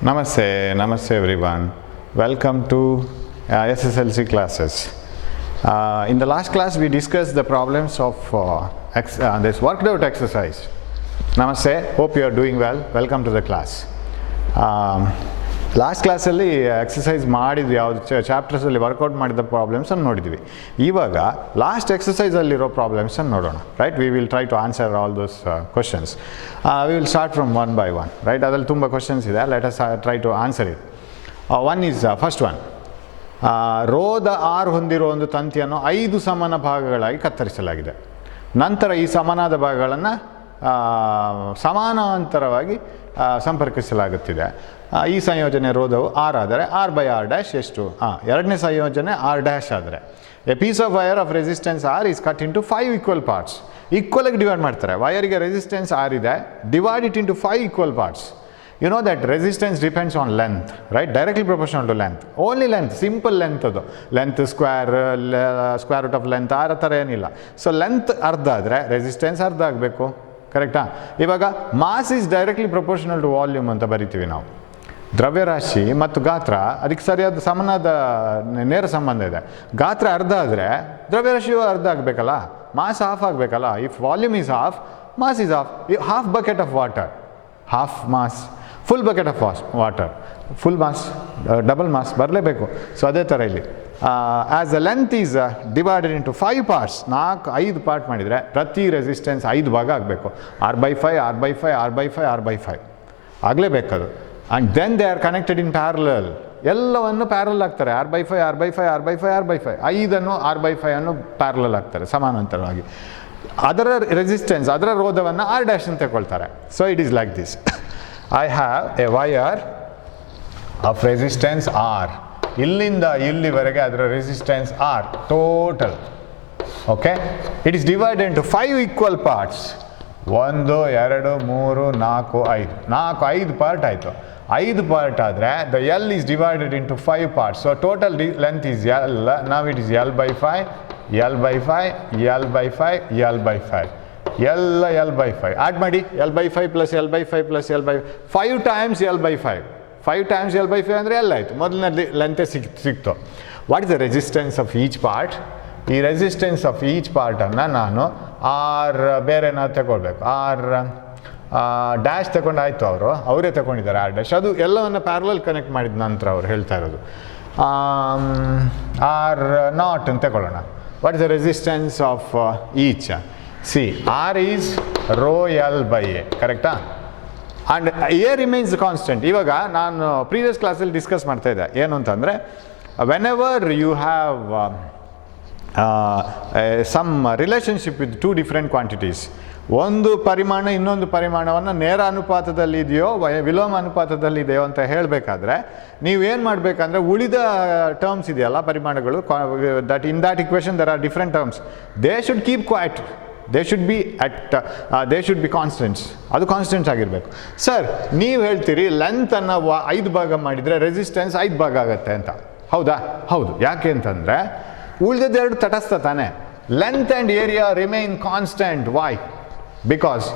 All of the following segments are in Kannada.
Namaste everyone. Welcome to SSLC classes. In the last class we discussed the problems of this worked out exercise. Namaste, hope you are doing well. Welcome to the class. Last ಕ್ಲಾಸಲ್ಲಿ ಎಕ್ಸಸೈಸ್ ಮಾಡಿದ್ವಿ, ಯಾವುದು ಚಾಪ್ಟರ್ಸಲ್ಲಿ ವರ್ಕೌಟ್ ಮಾಡಿದ ಪ್ರಾಬ್ಲಮ್ಸನ್ನು ನೋಡಿದ್ವಿ. ಇವಾಗ ಲಾಸ್ಟ್ ಎಕ್ಸಸೈಸಲ್ಲಿರೋ ಪ್ರಾಬ್ಲಮ್ಸನ್ನು ನೋಡೋಣ. Right, we will try to answer all those questions. We will start from one by one. Right, ಅದರಲ್ಲಿ ತುಂಬ ಕ್ವಶನ್ಸ್ ಇದೆ. Let us try to answer it. One is first one. ರೋದ ಆರ್ ಹೊಂದಿರೋ ಒಂದು ತಂತಿಯನ್ನು 5 ಸಮಾನ ಭಾಗಗಳಾಗಿ ಕತ್ತರಿಸಲಾಗಿದೆ. ನಂತರ ಈ ಸಮನಾದ ಭಾಗಗಳನ್ನು ಸಮಾನಾಂತರವಾಗಿ ಸಂಪರ್ಕಿಸಲಾಗುತ್ತಿದೆ. ಈ ಸಂಯೋಜನೆ ರೋಧವು ಆರ್ ಆದರೆ ಆರ್ ಬೈ ಆರ್ ಡ್ಯಾಶ್ ಎಷ್ಟು? ಎರಡನೇ ಸಂಯೋಜನೆ ಆರ್ ಡ್ಯಾಶ್ ಆದರೆ a piece of wire of resistance R is cut into 5 equal parts. ಈಕ್ವಲಾಗಿ ಡಿವೈಡ್ ಮಾಡ್ತಾರೆ. ವೈರಿಗೆ ರೆಸಿಸ್ಟೆನ್ಸ್ ಆರ್ ಇದೆ, divide it into 5 equal parts. You know that resistance depends on length, right? Directly proportional to length. Only length, simple length ಅದು. Length square root of length ಆ ಥರ ಏನಿಲ್ಲ. ಸೊ ಲೆಂತ್ ಅರ್ಧ ಆದರೆ ರೆಸಿಸ್ಟೆನ್ಸ್ ಅರ್ಧ ಆಗಬೇಕು, ಕರೆಕ್ಟಾ? ಇವಾಗ mass is directly proportional to volume ಅಂತ ಬರಿತೀವಿ ನಾವು. ದ್ರವ್ಯರಾಶಿ ಮತ್ತು ಗಾತ್ರ ಅದಕ್ಕೆ ಸರಿಯಾದ ಸಮನಾದ ನೇರ ಸಂಬಂಧ ಇದೆ. ಗಾತ್ರ ಅರ್ಧ ಆದರೆ ದ್ರವ್ಯರಾಶಿಯು ಅರ್ಧ ಆಗಬೇಕಲ್ಲ, ಮಾಸ್ ಹಾಫ್ ಆಗಬೇಕಲ್ಲ. If volume is half, mass is half. Half bucket of water, half mass. Full bucket of water, full mass, double mass ಬರಲೇಬೇಕು. ಸೊ ಅದೇ ಥರ ಇಲ್ಲಿ as the length is divided into 5 parts. 5 part ಮಾಡಿದರೆ ಪ್ರತಿ ರೆಸಿಸ್ಟೆನ್ಸ್ 5 ಭಾಗ ಆಗಬೇಕು. R/5 R/5 R/5 R/5 ಆಗಲೇಬೇಕದು. And then they are connected in parallel. ಎಲ್ಲವನ್ನು ಪ್ಯಾರಲ್ ಆಗ್ತಾರೆ. R/5 R/5 R/5 R/5 5 R/5 ಅನ್ನು ಪ್ಯಾರಲಲ್ ಆಗ್ತಾರೆ, ಸಮಾನಾಂತರವಾಗಿ. ಅದರ ರೆಸಿಸ್ಟೆನ್ಸ್, ಅದರ ರೋಧವನ್ನು R ಡ್ಯಾಶ್ ಅಂತ ತಗೊಳ್ತಾರೆ. So it is like this. I have a wire of resistance R. ಇಲ್ಲಿಂದ ಇಲ್ಲಿವರೆಗೆ ಅದರ resistance R total. Okay, it is divided into 5 equal parts. 1 2 3 4 5 part ಆಯಿತು. 5 ಪಾರ್ಟ್ ಆದರೆ the L is divided into 5 parts. So total length is L. ನಾವು it is L/5 L/5 L/5 L/5 ಎಲ್ಲ L/5 ಆ್ಯಡ್ ಮಾಡಿ. L/5 plus L/5 plus L/5 5 times L/5. 5 times L/5 ಅಂದರೆ ಎಲ್ಲ ಆಯಿತು. ಮೊದಲನೇ ಲೆಂತೆ ಸಿಕ್ತು. What is the resistance of each part? ಈ ರೆಸಿಸ್ಟೆನ್ಸ್ ಆಫ್ ಈಚ್ ಪಾರ್ಟನ್ನು ನಾನು ಆರ್ ಬೇರೆನ ತಗೊಳ್ಬೇಕು. ಆರ್ ಡ್ಯಾಶ್ ತಗೊಂಡು ಆಯಿತು, ಅವರೇ ತಗೊಂಡಿದ್ದಾರೆ ಆರ್ ಡ್ಯಾಶ್. ಅದು ಎಲ್ಲವನ್ನು ಪ್ಯಾರಲಲ್ ಕನೆಕ್ಟ್ ಮಾಡಿದ ನಂತರ ಅವ್ರು ಹೇಳ್ತಾ ಇರೋದು. ಆರ್ ನಾಟ್ ಅಂತ ತಗೊಳ್ಳೋಣ. What is the resistance of each? See, R is rho L by A, ಕರೆಕ್ಟಾ? And A remains constant. ಇವಾಗ ನಾನು ಪ್ರೀವಿಯಸ್ ಕ್ಲಾಸಲ್ಲಿ ಡಿಸ್ಕಸ್ ಮಾಡ್ತಾ ಇದ್ದೆ ಏನು ಅಂತಂದರೆ, whenever you have some relationship with 2 different quantities, ಒಂದು ಪರಿಮಾಣ ಇನ್ನೊಂದು ಪರಿಮಾಣವನ್ನು ನೇರ ಅನುಪಾತದಲ್ಲಿ ಇದೆಯೋ ವಿಲೋಮ ಅನುಪಾತದಲ್ಲಿ ಇದೆಯೋ ಅಂತ ಹೇಳಬೇಕಾದ್ರೆ ನೀವೇನು ಮಾಡಬೇಕಂದ್ರೆ, ಉಳಿದ ಟರ್ಮ್ಸ್ ಇದೆಯಲ್ಲ ಪರಿಮಾಣಗಳು, that in that equation there are different terms, they should keep quiet. They should be constants. ಅದು ಕಾನ್ಸ್ಟೆಂಟ್ಸ್ ಆಗಿರಬೇಕು. ಸರ್, ನೀವು ಹೇಳ್ತೀರಿ ಲೆಂತನ್ನು 5 ಭಾಗ ಮಾಡಿದರೆ ರೆಸಿಸ್ಟೆನ್ಸ್ 5 ಭಾಗ ಆಗುತ್ತೆ ಅಂತ. ಹೌದಾ? ಹೌದು. ಯಾಕೆ ಅಂತಂದರೆ ಉಳಿದೆರಡು ತಟಸ್ಥ ತಾನೆ. Length and area remain constant. Why? Because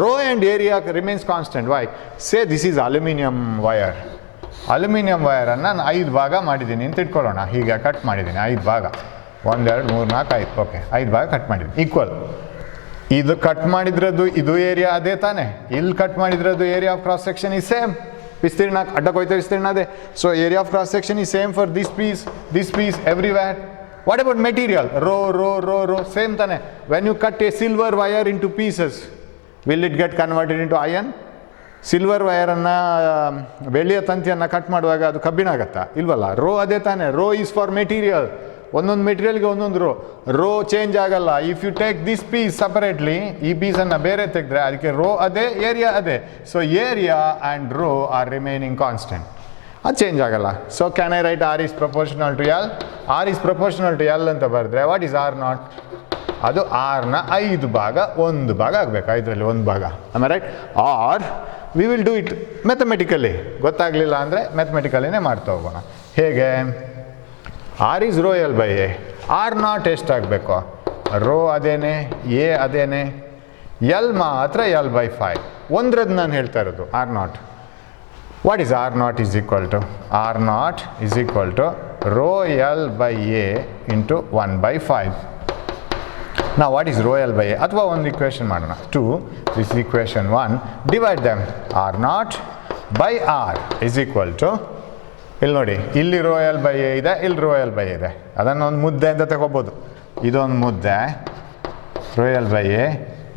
rho and area remains constant. Why? Say this is aluminium wire. Aluminium ವಯರನ್ನು ನಾನು 5 ಭಾಗ ಮಾಡಿದ್ದೀನಿ ಅಂತ ಇಟ್ಕೊಳ್ಳೋಣ. ಹೀಗೆ ಕಟ್ ಮಾಡಿದ್ದೀನಿ 5 ಭಾಗ. 1 2 3 4 5. ಓಕೆ, 5 ಭಾಗ ಕಟ್ ಮಾಡಿದ್ದೀನಿ. ಈಕ್ವಲ್. ಇದು ಕಟ್ ಮಾಡಿದ್ರದ್ದು ಇದು ಏರಿಯಾ ಅದೇ ತಾನೆ. ಇಲ್ಲಿ ಕಟ್ ಮಾಡಿದ್ರದ್ದು area of cross section is same. ವಿಸ್ತೀರ್ಣ ಅಡ್ಡಕ್ಕೋಯ್ತ ವಿಸ್ತೀರ್ಣ ಅದೇ. So area of cross section is same for this piece everywhere. What about material? Rho same ತಾನೆ. When you cut a silver wire into pieces, will it get converted into iron? Silver ವಯರನ್ನು, ಬೆಳ್ಳಿಯ ತಂತಿಯನ್ನು ಕಟ್ ಮಾಡುವಾಗ ಅದು ಕಬ್ಬಿಣ ಆಗತ್ತಾ? ಇಲ್ವಲ್ಲ. ರೋ ಅದೇ ತಾನೆ. Rho is for material. ಒಂದೊಂದು ಮೆಟೀರಿಯಲ್ಗೆ ಒಂದೊಂದು ರೋ ಚೇಂಜ್ ಆಗಲ್ಲ. If you take this piece separately, ಈ ಪೀಸನ್ನು ಬೇರೆ ತೆಗೆದ್ರೆ ಅದಕ್ಕೆ ರೋ ಅದೇ, ಏರಿಯಾ ಅದೇ. So area and rho are remaining constant. ಅದು ಚೇಂಜ್ ಆಗಲ್ಲ. So can I write R is proportional to L? R is proportional to L ಅಂತ ಬರೆದ್ರೆ ವಾಟ್ ಈಸ್ R ನಾಟ್? ಅದು R ನ 5 ಭಾಗ 1 ಭಾಗ ಆಗಬೇಕು. 5ರಲ್ಲಿ 1 ಭಾಗ. Am I right? Or we will do it mathematically. ಗೊತ್ತಾಗಲಿಲ್ಲ ಅಂದರೆ ಮ್ಯಾಥಮೆಟಿಕಲಿನೇ ಮಾಡ್ತಾ ಹೋಗೋಣ. ಹೇಗೆ? R is rho L by A. R not ಎಷ್ಟಾಗಬೇಕು? ರೋ ಅದೇನೆ, A ಅದೇನೆ, L ಮಾತ್ರ L/5. ಒಂದ್ರದ್ದು ನಾನು ಹೇಳ್ತಾ ಇರೋದು R not. What is R naught is equal to? R naught is equal to rho L by A into 1 by 5. Now what is rho L by A? ಅಥವಾ ಒಂದು equation ಮಾಡೋಣ. 2, this is equation 1. Divide them. R naught by R is equal to, ಇಲ್ಲಿ ನೋಡಿ, ಇಲ್ಲಿ ರೋ ಎಲ್ ಬೈ ಎ ಇದೆ, ಇಲ್ಲಿ ರೋ ಎಲ್ ಬೈ ಎ ಇದೆ. ಅದನ್ನು ಒಂದು ಮುದ್ದೆ ಅಂತ ತಗೋಬೋದು. ಇದೊಂದು ಮುದ್ದೆ, ರೋ ಎಲ್ ಬೈ ಎ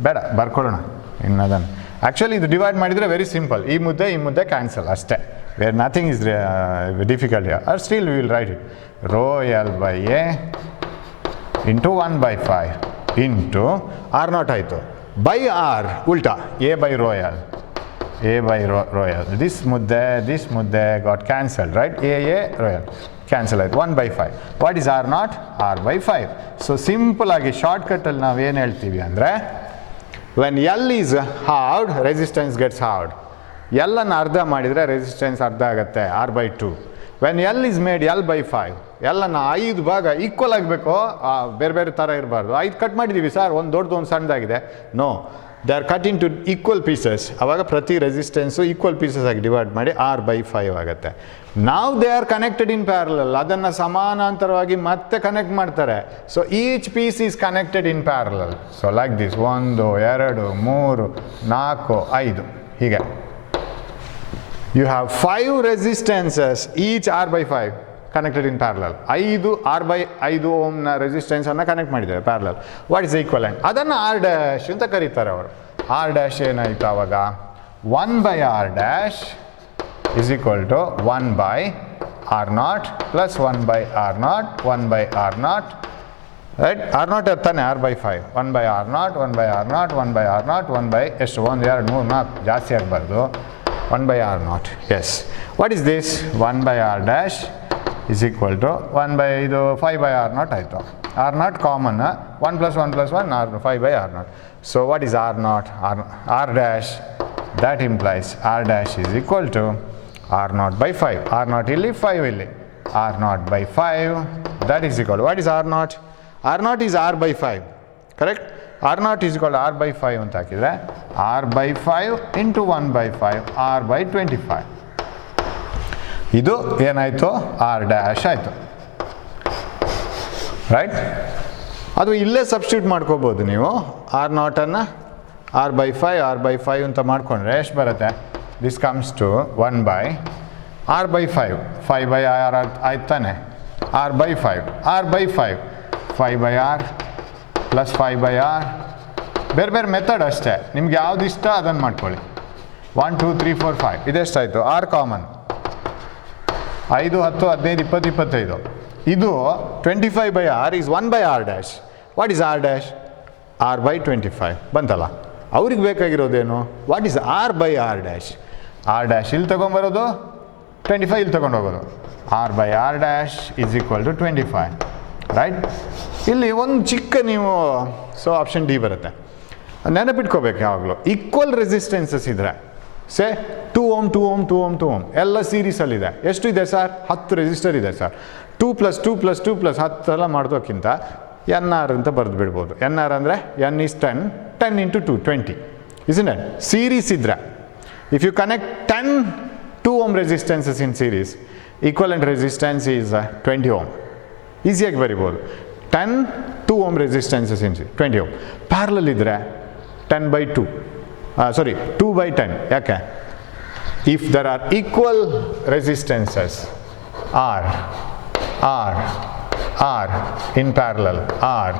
ಬೇಡ, ಬರ್ಕೊಳ್ಳೋಣ ಇನ್ನದನ್ನು. ಆ್ಯಕ್ಚುಲಿ ಇದು ಡಿವೈಡ್ ಮಾಡಿದರೆ ವೆರಿ ಸಿಂಪಲ್. ಈ ಮುದ್ದೆ ಕ್ಯಾನ್ಸಲ್ ಅಷ್ಟೇ. Where nothing is difficult here. Or still we will write it. Rho L by A into 1 by 5 into R naught ಆಯಿತು, ಬೈ ಆರ್ ಉಲ್ಟಾ A by rho L. A by rho L. This mudde got cancelled, right? A rho L cancel ಆಯ್ತು. 1 by 5. What is R naught? R by 5. So simple ಆಗಿ ಶಾರ್ಟ್ಕಟ್ ಅಲ್ಲಿ ನಾವು ಏನು ಹೇಳ್ತೀವಿ ಅಂದರೆ, when L is halved, resistance gets halved. L ಅನ್ನು ಅರ್ಧ ಮಾಡಿದರೆ ರೆಸಿಸ್ಟೆನ್ಸ್ ಅರ್ಧ ಆಗುತ್ತೆ, R by 2. when L is made L by 5, L ಅನ್ನು 5 ಭಾಗ ಈಕ್ವಲ್ ಆಗಬೇಕು, ಬೇರೆ ಬೇರೆ ಥರ ಇರಬಾರ್ದು. 5 ಕಟ್ ಮಾಡಿದ್ದೀವಿ ಸರ್, ಒಂದು ದೊಡ್ಡದು ಒಂದು ಸಣ್ಣದಾಗಿದೆ. No, they are cut into equal pieces. ಆವಾಗ ಪ್ರತಿ ರೆಸಿಸ್ಟೆನ್ಸು ಈಕ್ವಲ್ ಪೀಸಸ್ ಆಗಿ ಡಿವೈಡ್ ಮಾಡಿ R by 5 ಆಗುತ್ತೆ. ನಾವು they are connected in parallel. ಅದನ್ನು ಸಮಾನಾಂತರವಾಗಿ ಮತ್ತೆ ಕನೆಕ್ಟ್ ಮಾಡ್ತಾರೆ. So each piece is connected in parallel. So like this, 1 2 3 4 5 ಹೀಗೆ. You have 5 resistances, each R by 5 connected in parallel. 5 R by 5 ohm ನ ರೆಸಿಸ್ಟೆನ್ಸ್ ಅನ್ನು ಕನೆಕ್ಟ್ ಮಾಡಿದ್ದಾರೆ ಪ್ಯಾರಲಲ್. What is equivalent? ಅದನ್ನು R ಡ್ಯಾಶ್ ಅಂತ ಕರೀತಾರೆ ಅವರು. R ಡ್ಯಾಶ್ ಏನಾಯಿತು ಆವಾಗ? 1 by R dash is equal to 1 by R naught plus 1 by R naught, 1 by R naught, right? R naught ತಾನೆ R by 5. 1 by R naught, 1 by R naught, 1 by R naught, 1 by ಎಷ್ಟು? 1 2 3 4 ಜಾಸ್ತಿ ಆಗಬಾರ್ದು. 1 by R naught. Yes. What is this? 1 by R dash is equal to 1 by 5 by R naught ಆಯಿತು. R naught common, 1 plus 1 plus 1 5 by R naught. So what is R naught? R dash, that implies R dash is equal to R naught by 5. R naught ಇಲ್ಲಿ, 5 ಇಲ್ಲಿ. R naught by 5, that is equal to, what is R naught? R naught is R by 5, correct? R naught is equal to R by 5 ಅಂತ ಹಾಕಿದರೆ, R by 5 into 1 by 5, R by 25. ಇದು ಏನಾಯಿತು? R ಡ್ಯಾಶ್ ಆಯಿತು, ರೈಟ್? ಅದು ಇಲ್ಲೇ ಸಬ್ಸ್ಟಿಟ್ಯೂಟ್ ಮಾಡ್ಕೋಬೋದು ನೀವು. ಆರ್ ನಾಟನ್ನು R by 5, R by 5 ಅಂತ ಮಾಡಿಕೊಂಡ್ರೆ ಎಷ್ಟು ಬರುತ್ತೆ? This comes to 1 by R by 5, 5 by R ಆಯ್ತು ತಾನೆ? R by 5, R by 5, 5 by R plus 5 by R. ಬೇರೆ ಬೇರೆ ಮೆಥಡ್ ಅಷ್ಟೇ, ನಿಮ್ಗೆ ಯಾವ್ದು ಇಷ್ಟ ಅದನ್ನು ಮಾಡ್ಕೊಳ್ಳಿ. 1 2 3 4 5 ಇದೆಷ್ಟಾಯಿತು? R common, 5 10 15 20 25. ಇದು 25 by R is 1 by R dash. What is R dash? R by 25 ಬಂತಲ್ಲ. ಅವ್ರಿಗೆ ಬೇಕಾಗಿರೋದೇನು? What is R by R dash? R dash ಇಲ್ಲಿ ತೊಗೊಂಬರೋದು, 25 ಇಲ್ಲಿ ತೊಗೊಂಡು ಹೋಗೋದು. R by R dash is equal to 25, right? ಇಲ್ಲಿ ಒಂದು ಚಿಕ್ಕ ನೀವು, ಸೊ ಆಪ್ಷನ್ ಡಿ ಬರುತ್ತೆ. ನೆನಪಿಟ್ಕೋಬೇಕು ಯಾವಾಗಲೂ. ಈಕ್ವಲ್ ರೆಸಿಸ್ಟೆನ್ಸಸ್ ಇದ್ದರೆ, ಸೇ 2 ohm 2 ohm 2 ohm 2 ohm ಎಲ್ಲ ಸೀರೀಸಲ್ಲಿದೆ. ಎಷ್ಟು ಇದೆ ಸರ್? 10 ರೆಸಿಸ್ಟರ್ ಇದೆ ಸರ್. 2 + 2 + 2 + 10 ಎಲ್ಲ ಮಾಡೋದಕ್ಕಿಂತ NR ಅಂತ ಬರೆದು ಬಿಡ್ಬೋದು. NR ಅಂದರೆ N is 10, 10 into 2 20, isn't it? Series ಇದ್ರೆ, if you connect 10 2 ohm resistances in series, equivalent resistance is 20 ohm. ಈಸಿಯಾಗಿ ಬರಿಬೋದು. 10 2 ohm resistances in 20 ohm. Parallel ಇದ್ದರೆ 10 by 2, 2 by 10. ಯಾಕೆ? If there are equal resistances R in parallel, R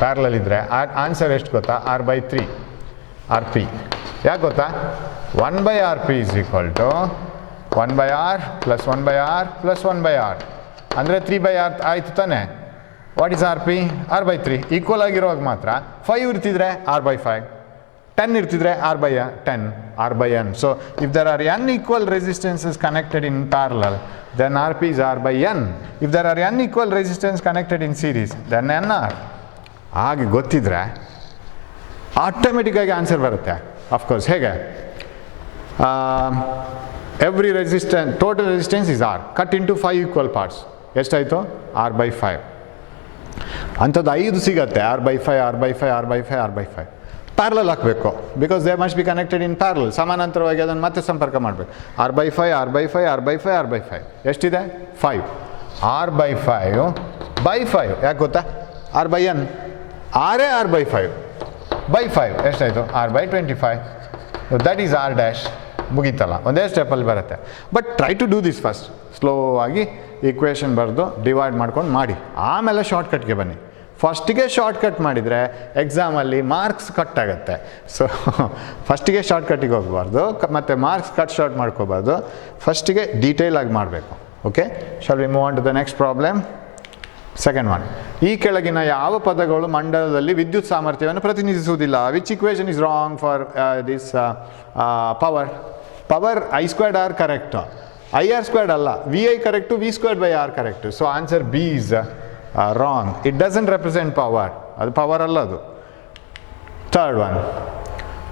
parallel ಇದ್ದರೆ ಆನ್ಸರ್ ಎಷ್ಟು ಗೊತ್ತಾ? R by 3 RP. ಯಾಕೆ ಗೊತ್ತಾ? 1 by RP is equal to 1 by R plus 1 by R plus 1 by R ಅಂದರೆ 3 by R ಆಯಿತು ತಾನೆ? What is RP? R by 3. Equal ಆಗಿರುವಾಗ ಮಾತ್ರ. 5 ಇರ್ತಿದ್ರೆ R by 5, 10 ಇರ್ತಿದ್ರೆ R by 10, R by N. So if there are N equal resistances connected in parallel, then RP is R by N. If there are N equal resistance connected in series, then NR. ಹಾಗೆ ಗೊತ್ತಿದ್ರೆ ಆಟೋಮೆಟಿಕ್ಕಾಗಿ ಆನ್ಸರ್ ಬರುತ್ತೆ. ಅಫ್ಕೋರ್ಸ್ ಹೇಗೆ? Every resistance, total resistance is R cut into 5 equal parts. ಎಷ್ಟಾಯಿತು? R by 5. ಅಂಥದ್ದು 5 ಸಿಗತ್ತೆ. R by 5, R by 5, R by 5, R by 5. Parallel ಹಾಕಬೇಕು, because they must be connected in parallel. ಸಮಾನಾಂತರವಾಗಿ ಅದನ್ನು ಮತ್ತೆ ಸಂಪರ್ಕ ಮಾಡಬೇಕು. R/5 R/5 R/5 R/5 ಎಷ್ಟಿದೆ? 5. R/5 by 5 ಯಾಕೆ ಗೊತ್ತಾ? R/n R R/5 by 5 ಎಷ್ಟಾಯಿತು? R/25. That is R dash. ಮುಗೀತಲ್ಲ, ಒಂದೇ ಸ್ಟೆಪ್ಪಲ್ಲಿ ಬರುತ್ತೆ. But try to do this first. Slow ಆಗಿ ಈಕ್ವೇಷನ್ ಬರೆದು ಡಿವೈಡ್ ಮಾಡ್ಕೊಂಡು ಮಾಡಿ, ಆಮೇಲೆ ಶಾರ್ಟ್ಕಟ್ಗೆ ಬನ್ನಿ. ಫಸ್ಟಿಗೆ ಶಾರ್ಟ್ಕಟ್ ಮಾಡಿದರೆ ಎಕ್ಸಾಮಲ್ಲಿ ಮಾರ್ಕ್ಸ್ ಕಟ್ ಆಗುತ್ತೆ. ಸೊ ಫಸ್ಟಿಗೆ ಶಾರ್ಟ್ಕಟ್ಟಿಗೆ ಹೋಗಬಾರ್ದು, ಮತ್ತು ಮಾರ್ಕ್ಸ್ ಕಟ್ ಶಾರ್ಟ್ ಮಾಡ್ಕೋಬಾರ್ದು. ಫಸ್ಟಿಗೆ ಡೀಟೇಲ್ ಆಗಿ ಮಾಡಬೇಕು. Okay, shall we move on to the next problem. Second one. ಈ ಕೆಳಗಿನ ಯಾವ ಪದಗಳು ಮಂಡಲದಲ್ಲಿ ವಿದ್ಯುತ್ ಸಾಮರ್ಥ್ಯವನ್ನು ಪ್ರತಿನಿಧಿಸುವುದಿಲ್ಲ? Which equation is wrong for this power? Power I² R correct, IR² ಅಲ್ಲ. VI correct, V²/R correct. So answer B is wrong. It doesn't represent power, ಅದು ಪವರ್ ಅಲ್ಲ ಅದು. Third one.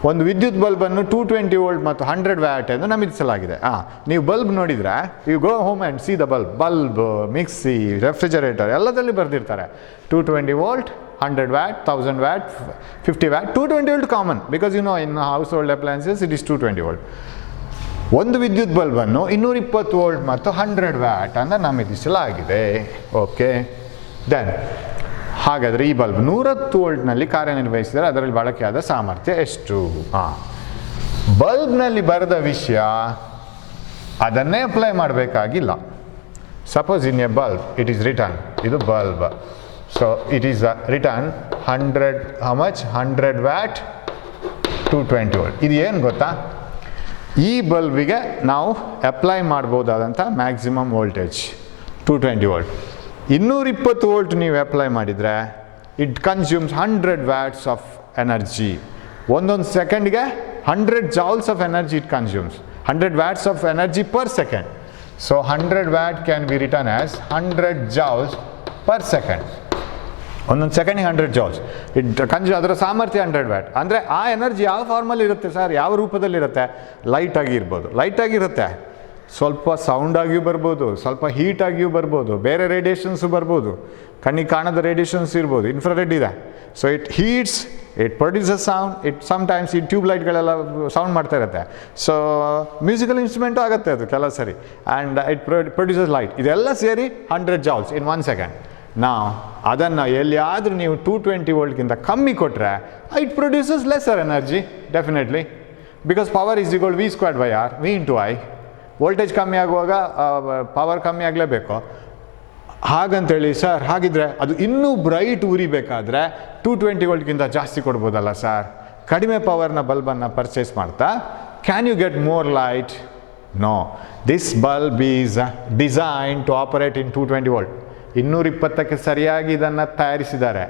ಒಂದು ವಿದ್ಯುತ್ ಬಲ್ಬನ್ನು 220 ವೋಲ್ಟ್ ಮತ್ತು 100 ವ್ಯಾಟ್ ಎಂದು ನಮೂದಿಸಲಾಗಿದೆ. ನೀವು ಬಲ್ಬ್ ನೋಡಿದರೆ, you go home and see the bulb, mixie, refrigerator ಎಲ್ಲದರಲ್ಲಿ ಬರೆದಿರ್ತಾರೆ 220 volt, 100 watt, 1000 watt, 50 watt. 220 volt common, because you know in household appliances it is 220 volt. ಒಂದು ವಿದ್ಯುತ್ ಬಲ್ಬನ್ನು 220 ವೋಲ್ಟ್ ಮತ್ತು 100 ವ್ಯಾಟ್ ಅಂತ ನಮೂದಿಸಲಾಗಿದೆ. ಓಕೆ, ದೆನ್ ಹಾಗಾದರೆ ಈ ಬಲ್ಬ್ 110 ವೋಲ್ಟ್ನಲ್ಲಿ ಕಾರ್ಯನಿರ್ವಹಿಸಿದರೆ ಅದರಲ್ಲಿ ಬಳಕೆಯಾದ ಸಾಮರ್ಥ್ಯ ಎಷ್ಟು? ಬಲ್ಬ್ನಲ್ಲಿ ಬರೆದ ವಿಷಯ ಅದನ್ನೇ ಅಪ್ಲೈ ಮಾಡಬೇಕಾಗಿಲ್ಲ. Suppose in a bulb it is written, ಇದು bulb, so it is written 100, how much? 100 watt, 220 volt. ಇದು ಏನು ಗೊತ್ತಾ? ಈ ಬಲ್ಬಿಗೆ ನಾವು ಅಪ್ಲೈ ಮಾಡ್ಬೋದಾದಂಥ ಮ್ಯಾಕ್ಸಿಮಮ್ ವೋಲ್ಟೇಜ್ 220 ವೋಲ್ಟ್. 220 ವೋಲ್ಟ್ ನೀವು ಅಪ್ಲೈ ಮಾಡಿದರೆ it consumes 100 watts of energy. ಒಂದೊಂದು ಸೆಕೆಂಡ್ಗೆ 100 joules of energy it consumes, 100 watts of energy per second. So 100 watt can be written as 100 joules per second. ಒಂದೊಂದು ಸೆಕೆಂಡಿಗೆ 100 ಜೌಲ್ಸ್ ಇಟ್ ಅದರ ಸಾಮರ್ಥ್ಯ 100 ವ್ಯಾಟ್. ಅಂದರೆ ಆ ಎನರ್ಜಿ ಯಾವ ಫಾರ್ಮಲ್ಲಿ ಇರುತ್ತೆ ಸರ್? ಯಾವ ರೂಪದಲ್ಲಿರುತ್ತೆ? ಲೈಟಾಗಿ ಇರ್ಬೋದು, ಲೈಟಾಗಿರುತ್ತೆ, ಸ್ವಲ್ಪ ಸೌಂಡಾಗಿಯೂ ಬರ್ಬೋದು, ಸ್ವಲ್ಪ ಹೀಟಾಗಿಯೂ ಬರ್ಬೋದು, ಬೇರೆ ರೇಡಿಯೇಷನ್ಸು ಬರ್ಬೋದು, ಕಣ್ಣಿಗೆ ಕಾಣದ ರೇಡಿಯೇಷನ್ಸ್ ಇರ್ಬೋದು, ಇನ್ಫ್ರಾರೆಡ್ ಇದೆ. So it heats, it produces sound, it sometimes ಈ ಟ್ಯೂಬ್ ಲೈಟ್ಗಳೆಲ್ಲ ಸೌಂಡ್ ಮಾಡ್ತಾ ಇರುತ್ತೆ. ಸೊ ಮ್ಯೂಸಿಕಲ್ ಇನ್ಸ್ಟ್ರೂಮೆಂಟು ಆಗುತ್ತೆ ಅದು ಕೆಲವು ಸರಿ, ಆ್ಯಂಡ್ ಇಟ್ ಪ್ರೊಡ್ಯೂಸಸ್ ಲೈಟ್. ಇದೆಲ್ಲ ಸೇರಿ 100 ಜೌಲ್ಸ್ ಇನ್ 1 ಸೆಕೆಂಡ್. ನಾವು ಅದನ್ನು ಎಲ್ಲಿಯಾದರೂ ನೀವು 220 ವೋಲ್ಟ್ಗಿಂತ ಕಮ್ಮಿ ಕೊಟ್ಟರೆ it produces lesser energy definitely, because power is equal V²/R, V into I. Voltage ಕಮ್ಮಿ ಆಗುವಾಗ ಪವರ್ ಕಮ್ಮಿ ಆಗಲೇಬೇಕು. ಹಾಗಂತೇಳಿ ಸರ್ ಹಾಗಿದ್ರೆ ಅದು ಇನ್ನೂ ಬ್ರೈಟ್ ಉರಿಬೇಕಾದ್ರೆ 220 ವೋಲ್ಟ್ಗಿಂತ ಜಾಸ್ತಿ ಕೊಡ್ಬೋದಲ್ಲ ಸರ್? ಕಡಿಮೆ ಪವರ್ನ ಬಲ್ಬನ್ನು ಪರ್ಚೇಸ್ ಮಾಡ್ತಾ can you get more light? No, this bulb is design to operate in 220 volt. 220ಕ್ಕೆ ಸರಿಯಾಗಿ ಇದನ್ನು ತಯಾರಿಸಿದ್ದಾರೆ.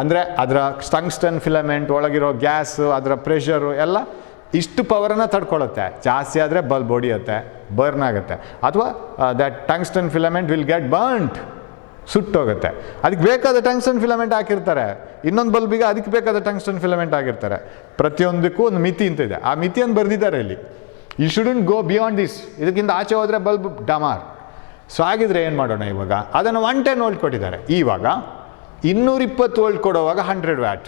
ಅಂದರೆ ಅದರ ಟಂಗ್ಸ್ಟನ್ ಫಿಲಮೆಂಟ್ ಒಳಗಿರೋ ಗ್ಯಾಸು, ಅದರ ಪ್ರೆಷರು ಎಲ್ಲ ಇಷ್ಟು ಪವರನ್ನು ತಡ್ಕೊಳ್ಳುತ್ತೆ. ಜಾಸ್ತಿ ಆದರೆ ಬಲ್ಬ್ ಹೊಡಿಯುತ್ತೆ, ಬರ್ನ್ ಆಗುತ್ತೆ, ಅಥವಾ that tungsten filament will get burnt, ಸುಟ್ಟೋಗುತ್ತೆ. ಅದಕ್ಕೆ ಬೇಕಾದ ಟಂಗ್ಸ್ಟನ್ ಫಿಲಮೆಂಟ್ ಹಾಕಿರ್ತಾರೆ, ಇನ್ನೊಂದು ಬಲ್ಬಿಗೆ ಅದಕ್ಕೆ ಬೇಕಾದ ಟಂಗ್ಸ್ಟನ್ ಫಿಲಮೆಂಟ್ ಆಗಿರ್ತಾರೆ. ಪ್ರತಿಯೊಂದಕ್ಕೂ ಒಂದು ಮಿತಿ ಅಂತ ಇದೆ, ಆ ಮಿತಿಯನ್ನು ಬರೆದಿದ್ದಾರೆ ಇಲ್ಲಿ. You shouldn't go beyond this, ಇದಕ್ಕಿಂತ ಆಚೆ ಹೋದರೆ ಬಲ್ಬ್ ಡಮಾರ್. ಸೊ ಹಾಗಿದ್ರೆ ಏನು ಮಾಡೋಣ? ಇವಾಗ ಅದನ್ನು 110 ವೋಲ್ಟ್ ಕೊಟ್ಟಿದ್ದಾರೆ. ಇವಾಗ 220 ವೋಲ್ಟ್ ಕೊಡುವಾಗ 100 ವ್ಯಾಟ್,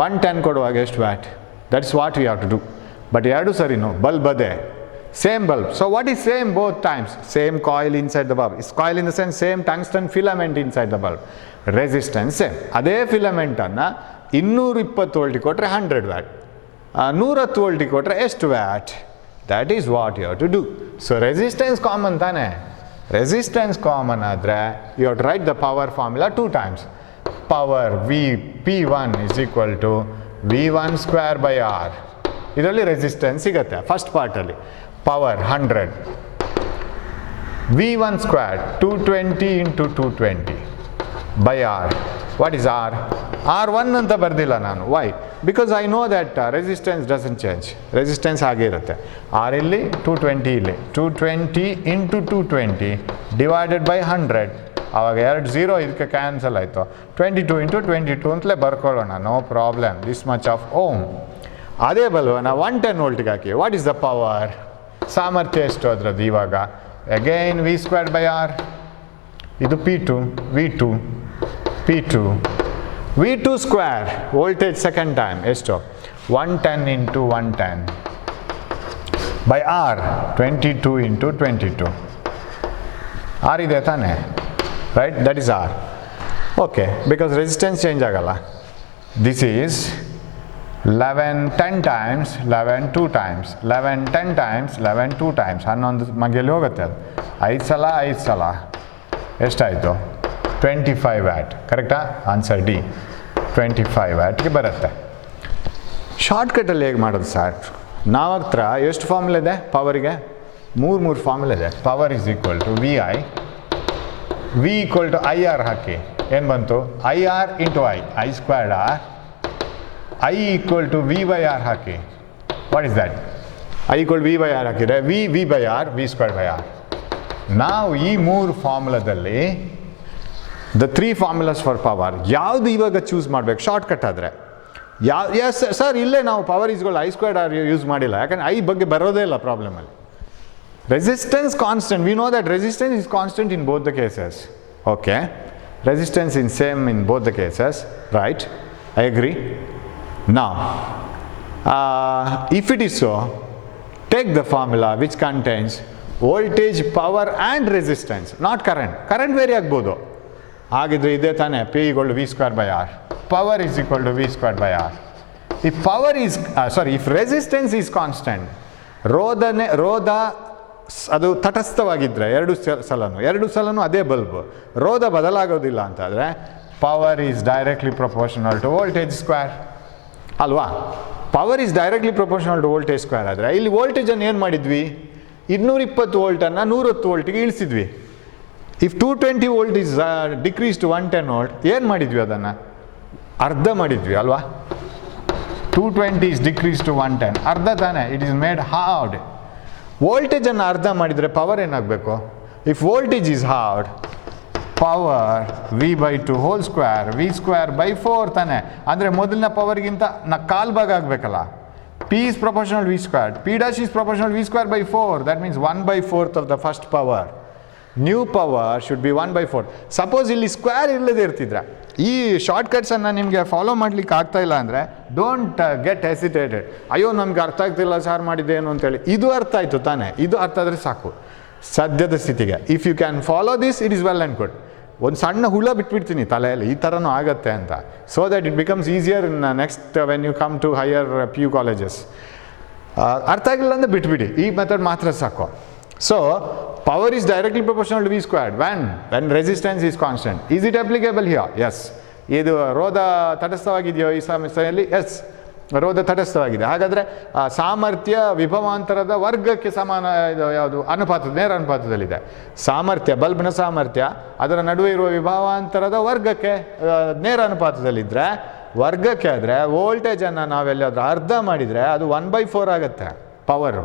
110 ಕೊಡುವಾಗ ಎಷ್ಟು watt? That's what we have to do. But ಎರಡು ಸರಿನೋ, ಬಲ್ಬ್ ಅದೇ, same bulb. So what is same both times? Same coil inside the bulb. Is coil in the sense same tungsten filament inside the bulb. Resistance same. ಅದೇ ಫಿಲಮೆಂಟನ್ನು 220 ವೋಲ್ಟಿಗೆ ಕೊಟ್ಟರೆ 100 ವ್ಯಾಟ್, 110 ವೋಲ್ಟಿಗೆ ಕೊಟ್ಟರೆ ಎಷ್ಟು watt? That is what you have to do. So resistance common ತಾನೆ? Resistance common ಆದರೆ you have to write the power formula 2 times. Power P1 is equal to V1²/R. ಇದರಲ್ಲಿ ರೆಸಿಸ್ಟೆನ್ಸ್ ಸಿಗುತ್ತೆ ಫಸ್ಟ್ ಪಾರ್ಟಲ್ಲಿ. Power 100, V1² 220 into 220/R. What is R? R1 ಅಂತ ಬರ್ದಿಲ್ಲ ನಾನು. Why? Because I know that resistance doesn't change. Resistance ಹಾಗೆ ಇರುತ್ತೆ. R ಇಲ್ಲಿ, 220 ಇಲ್ಲಿ. 220 into 220 ಡಿವೈಡೆಡ್ ಬೈ 100. ಆವಾಗ 2 0 ಇದಕ್ಕೆ ಕ್ಯಾನ್ಸಲ್ ಆಯಿತು. 22 into 22 ಅಂತಲೇ ಬರ್ಕೊಳ್ಳೋಣ, no problem. This much of ohm. ಅದೇ ಬಲ್ವನ 110 ವೋಲ್ಟ್ಗೆ ಹಾಕಿ. What is the power? ಸಾಮರ್ಥ್ಯ ಎಷ್ಟು ಅದರದ್ದು ಇವಾಗ? Again V²/R. ಇದು P2, V2, P2. V2 square voltage second time ಎಷ್ಟು 110 into 110 by R 22 into 22 R ಇದೆ ತಾನೆ right that is R okay because resistance change ಆಗಲ್ಲ this is 11 10 times 11 2 times 11 10 times 11 2 times ಹನ್ನೊಂದು ಮಗೆಯಲ್ಲಿ ಹೋಗುತ್ತೆ ಅದು 5 ಸಲ 5 ಸಲ ಎಷ್ಟಾಯಿತು 25 ವ್ಯಾಟ್ ಕರೆಕ್ಟಾ ಆನ್ಸರ್ ಡಿ 25 ವ್ಯಾಟ್ಗೆ ಬರುತ್ತೆ ಶಾರ್ಟ್ಕಟಲ್ಲಿ ಹೇಗೆ ಮಾಡೋದು ಸರ್ ನಾವು ಹತ್ರ ಎಷ್ಟು ಫಾರ್ಮುಲಾ ಇದೆ ಪವರಿಗೆ ಮೂರು ಫಾರ್ಮುಲಾ ಇದೆ power is equal to V I V equal to I R ಹಾಕಿ ಏನು ಬಂತು I R into I squared R I equal to V by R ಹಾಕಿ what is that I equal V by R ಹಾಕಿದ್ರೆ V by R V squared by R ನಾವು ಈ ಮೂರು ಫಾರ್ಮುಲಾದಲ್ಲಿ the three formulas for power ಯಾವುದು ಇವಾಗ ಚೂಸ್ ಮಾಡಬೇಕು ಶಾರ್ಟ್ಕಟ್ ಆದರೆ ಎಸ್ ಸರ್ ಇಲ್ಲೇ ನಾವು ಪವರ್ ಈಸ್ಗಳು ಐ ಸ್ಕ್ವೇರ್ಡ್ ಆರ್ ಯೂಸ್ ಮಾಡಿಲ್ಲ ಯಾಕಂದ್ರೆ ಐ ಬಗ್ಗೆ ಬರೋದೇ ಇಲ್ಲ ಪ್ರಾಬ್ಲಮಲ್ಲಿ resistance constant we know that resistance is constant in both the cases okay resistance in same in both the cases right I agree Now, if it is so, take the formula which contains voltage, power and resistance, not current. Current vary ಆಗ್ಬೋದು ಹಾಗಿದ್ರೆ ಇದೇ ತಾನೇ P equal to V square by R. Power is equal to V square by R. If power is, if resistance is constant, ರೋಧ ಅದು ತಟಸ್ಥವಾಗಿದ್ದರೆ ಎರಡು ಸಲನೂ ಅದೇ ಬಲ್ಬ್ ರೋಧ ಬದಲಾಗೋದಿಲ್ಲ ಅಂತಾದರೆ power is directly proportional to voltage square ಅಲ್ವಾ power is directly proportional to voltage square ಆದರೆ ಇಲ್ಲಿ ವೋಲ್ಟೇಜನ್ನು ಏನು ಮಾಡಿದ್ವಿ 220 ವೋಲ್ಟನ್ನು 110 ವೋಲ್ಟಿಗೆ ಇಳಿಸಿದ್ವಿ if 220 volt is decrease to 110 volt ಏನು ಮಾಡಿದ್ವಿ ಅದನ್ನು ಅರ್ಧ ಮಾಡಿದ್ವಿ ಅಲ್ವಾ 220 ಈಸ್ ಡಿಕ್ರೀಸ್ ಟು 110 ಅರ್ಧ ತಾನೆ ಇಟ್ ಈಸ್ ಮೇಡ್ ಹಾರ್ಡ್ ವೋಲ್ಟೇಜನ್ನು ಅರ್ಧ ಮಾಡಿದರೆ ಪವರ್ ಏನಾಗಬೇಕು ಇಫ್ ವೋಲ್ಟೇಜ್ ಈಸ್ ಹಾರ್ಡ್ power V by two whole square V square by 4 ತಾನೆ ಅಂದರೆ ಮೊದಲಿನ ಪವರ್ಗಿಂತ ಕಾಲ್ ಭಾಗ ಆಗಬೇಕಲ್ಲ P is proportional V square P dash is proportional V square by 4 that means 1/4 of the first power new power should be 1/4 suppose ಇಲ್ಲಿ ಸ್ಕ್ವೇರ್ ಇಲ್ಲದೆ ಇರ್ತಿದ್ರೆ ಈ ಶಾರ್ಟ್ಕಟ್ಸನ್ನು ನಿಮಗೆ ಫಾಲೋ ಮಾಡಲಿಕ್ಕೆ ಆಗ್ತಾ ಇಲ್ಲ ಅಂದರೆ ಡೋಂಟ್ ಗೆಟ್ ಹೆಸಿಟೇಟೆಡ್ ಅಯ್ಯೋ ನಮ್ಗೆ ಅರ್ಥ ಆಗ್ತಿಲ್ಲ ಸಾರ್ ಮಾಡಿದ್ದೇನು ಅಂತೇಳಿ ಇದು ಅರ್ಥ ಆಯಿತು ತಾನೆ ಇದು ಅರ್ಥ ಆದರೆ ಸಾಕು ಸದ್ಯದ ಸ್ಥಿತಿಗೆ if you can follow this it is well and good ಒಂದು ಸಣ್ಣ ಹುಳ ಬಿಟ್ಬಿಡ್ತೀನಿ ತಲೆಯಲ್ಲಿ ಈ ಥರನೂ ಆಗುತ್ತೆ ಅಂತ so that it becomes easier in next when you come to higher PU colleges ಅರ್ಥ ಆಗಿಲ್ಲ ಅಂದರೆ ಬಿಟ್ಬಿಡಿ ಈ ಮೆಥಡ್ ಮಾತ್ರ ಸಾಕು so power is directly proportional to V squared when resistance is constant is it applicable here yes ಇದು ರೋಧ ತಟಸ್ಥವಾಗಿದೆಯೋ ಈ ಸಮಸ್ಯೆಯಲ್ಲಿ ಎಸ್ ರೋಧ ತಟಸ್ಥವಾಗಿದೆ ಹಾಗಾದರೆ ಸಾಮರ್ಥ್ಯ ವಿಭವಾಂತರದ ವರ್ಗಕ್ಕೆ ಸಮಾನ ಯಾವುದು ನೇರ ಅನುಪಾತದಲ್ಲಿದೆ ಸಾಮರ್ಥ್ಯ ಬಲ್ಬ್ನ ಸಾಮರ್ಥ್ಯ ಅದರ ನಡುವೆ ಇರುವ ವಿಭವಾಂತರದ ವರ್ಗಕ್ಕೆ ನೇರ ಅನುಪಾತದಲ್ಲಿದ್ದರೆ ವರ್ಗಕ್ಕೆ ಆದರೆ ವೋಲ್ಟೇಜನ್ನು ನಾವೆಲ್ಲಾದರೂ ಅರ್ಧ ಮಾಡಿದರೆ ಅದು 1/4 ಆಗುತ್ತೆ ಪವರು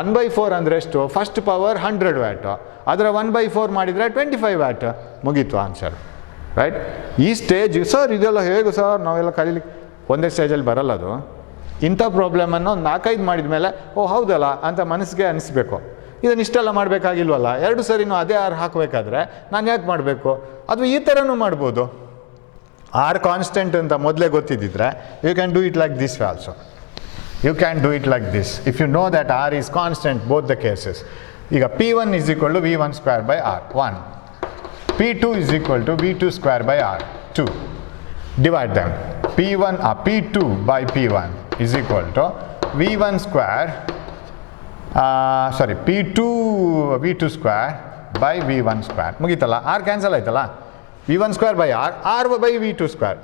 1/4 ಅಂದರೆ ಎಷ್ಟು ಫಸ್ಟ್ ಪವರ್ 100 ವ್ಯಾಟು ಅದರ 1/4 ಮಾಡಿದರೆ 25 ವ್ಯಾಟ್ ಮುಗೀತು ಆನ್ಸರ್ ರೈಟ್ ಈ ಸ್ಟೇಜ್ ಸರ್ ಇದೆಲ್ಲ ಹೇಗೆ ಸರ್ ನಾವೆಲ್ಲ ಕಲೀಲಿಕ್ಕೆ ಒಂದೇ ಸ್ಟೇಜಲ್ಲಿ ಬರಲ್ಲ ಅದು ಇಂಥ ಪ್ರಾಬ್ಲಮನ್ನು 4-5 ಮಾಡಿದ ಮೇಲೆ ಓ ಹೌದಲ್ಲ ಅಂತ ಮನಸ್ಸಿಗೆ ಅನಿಸ್ಬೇಕು ಇದನ್ನು ಇಷ್ಟೆಲ್ಲ ಮಾಡಬೇಕಾಗಿಲ್ವಲ್ಲ 2 ಸರಿನೂ ಅದೇ ಆರ್ ಹಾಕಬೇಕಾದ್ರೆ ನಾನು ಯಾಕೆ ಮಾಡಬೇಕು ಅದು ಈ ಥರನೂ ಮಾಡ್ಬೋದು ಆರ್ ಕಾನ್ಸ್ಟೆಂಟ್ ಅಂತ ಮೊದಲೇ ಗೊತ್ತಿದ್ದಿದ್ರೆ you can do it like this also you can do it like this if you know that R is constant both the cases ಈಗ P1 is equal to V1 square by R 1 P2 is equal to V2 square by R 2 divide them P2 by P1 is equal to V1 square P2 V2 square by V1 square ಮುಗೀತಲ್ಲ R cancel ಆಯ್ತಲ್ಲ V1 square by R by V2 square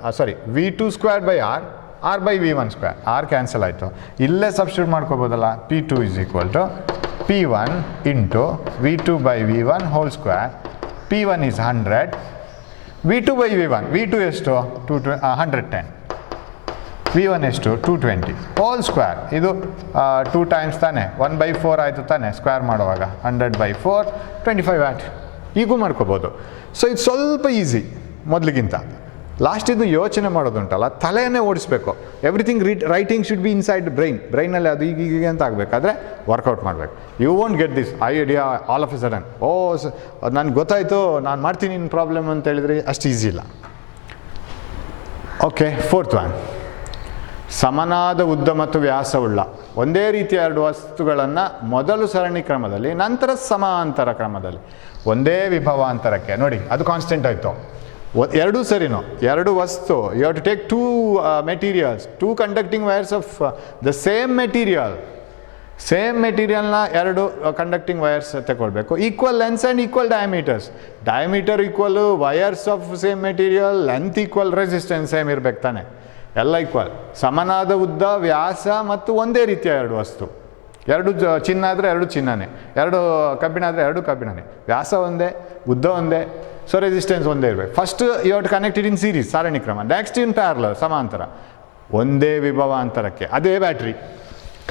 V2 square by R by V1 square R cancel ಆಯಿತು ಇಲ್ಲೇ substitute ಮಾಡ್ಕೋಬೋದಲ್ಲ P2 is equal to P1 into V2 by V1 whole square P1 is 100 V2 by V1 V2 ಎಷ್ಟು 110 V1 ಎಷ್ಟು 220 ಹೋಲ್ ಸ್ಕ್ವೇರ್ ಇದು 2 ಟೈಮ್ಸ್ ತಾನೆ 1/4 ಆಯಿತು ತಾನೆ ಸ್ಕ್ವೇರ್ ಮಾಡುವಾಗ 100/4 25 ವ್ಯಾಟ್ ಈಗೂ ಮಾಡ್ಕೋಬೋದು ಸೊ ಇದು ಸ್ವಲ್ಪ ಈಸಿ ಮೊದಲಿಗಿಂತ ಲಾಸ್ಟ್ ಇದು ಯೋಚನೆ ಮಾಡೋದುಂಟಲ್ಲ ತಲೆಯನ್ನೇ ಓಡಿಸ್ಬೇಕು everything writing should be inside ಬ್ರೈನಲ್ಲಿ ಅದು ಈಗ ಅಂತ ಆಗಬೇಕಾದ್ರೆ ವರ್ಕೌಟ್ ಮಾಡಬೇಕು you won't get this idea all of a sudden ನನಗೆ ಗೊತ್ತಾಯಿತು ನಾನು ಮಾಡ್ತೀನಿ ಇನ್ನು ಪ್ರಾಬ್ಲಮ್ ಅಂತ ಹೇಳಿದ್ರೆ ಅಷ್ಟು ಈಸಿ ಇಲ್ಲ ಓಕೆ, ಫೋರ್ತ್ ಒನ್. ಸಮನಾದ ಉದ್ದ ಮತ್ತು ವ್ಯಾಸವುಳ್ಳ ಒಂದೇ ರೀತಿಯ ಎರಡು ವಸ್ತುಗಳನ್ನು ಮೊದಲು ಸರಣಿ ಕ್ರಮದಲ್ಲಿ, ನಂತರ ಸಮಾಂತರ ಕ್ರಮದಲ್ಲಿ ಒಂದೇ ವಿಭವಾಂತರಕ್ಕೆ. ನೋಡಿ, ಅದು ಕಾನ್ಸ್ಟೆಂಟ್ ಆಯಿತು. ಎರಡೂ ಸರಿನೋ, ಎರಡು ವಸ್ತು, you have to take two materials, two conducting wires of the same material. Same ಮೆಟೀರಿಯಲ್ನ ಎರಡು ಕಂಡಕ್ಟಿಂಗ್ ವೈರ್ಸ್ ತಗೊಳ್ಬೇಕು. Equal lengths and equal diameters. Diameter equal wires of same material, length equal resistance same ಇರಬೇಕು ತಾನೆ, ಎಲ್ಲ ಈಕ್ವಲ್. ಸಮನಾದ ಉದ್ದ, ವ್ಯಾಸ ಮತ್ತು ಒಂದೇ ರೀತಿಯ ಎರಡು ವಸ್ತು. ಎರಡು ಚಿನ್ನ ಆದರೆ ಎರಡು ಚಿನ್ನನೇ, ಎರಡು ಕಬ್ಬಿಣ ಆದರೆ ಎರಡು ಕಬ್ಬಿಣನೇ, ವ್ಯಾಸ ಒಂದೇ, ಉದ್ದ ಒಂದೇ, ಸೊ ರೆಸಿಸ್ಟೆನ್ಸ್ ಒಂದೇ ಇರಬೇಕು. First you have to connect it in series, ಸರಣಿ ಕ್ರಮ. ನೆಕ್ಸ್ಟ್ ಇನ್ ಪ್ಯಾರಲಲ್, ಸಮಾಂತರ, ಒಂದೇ ವಿಭವಾಂತರಕ್ಕೆ. ಅದೇ battery.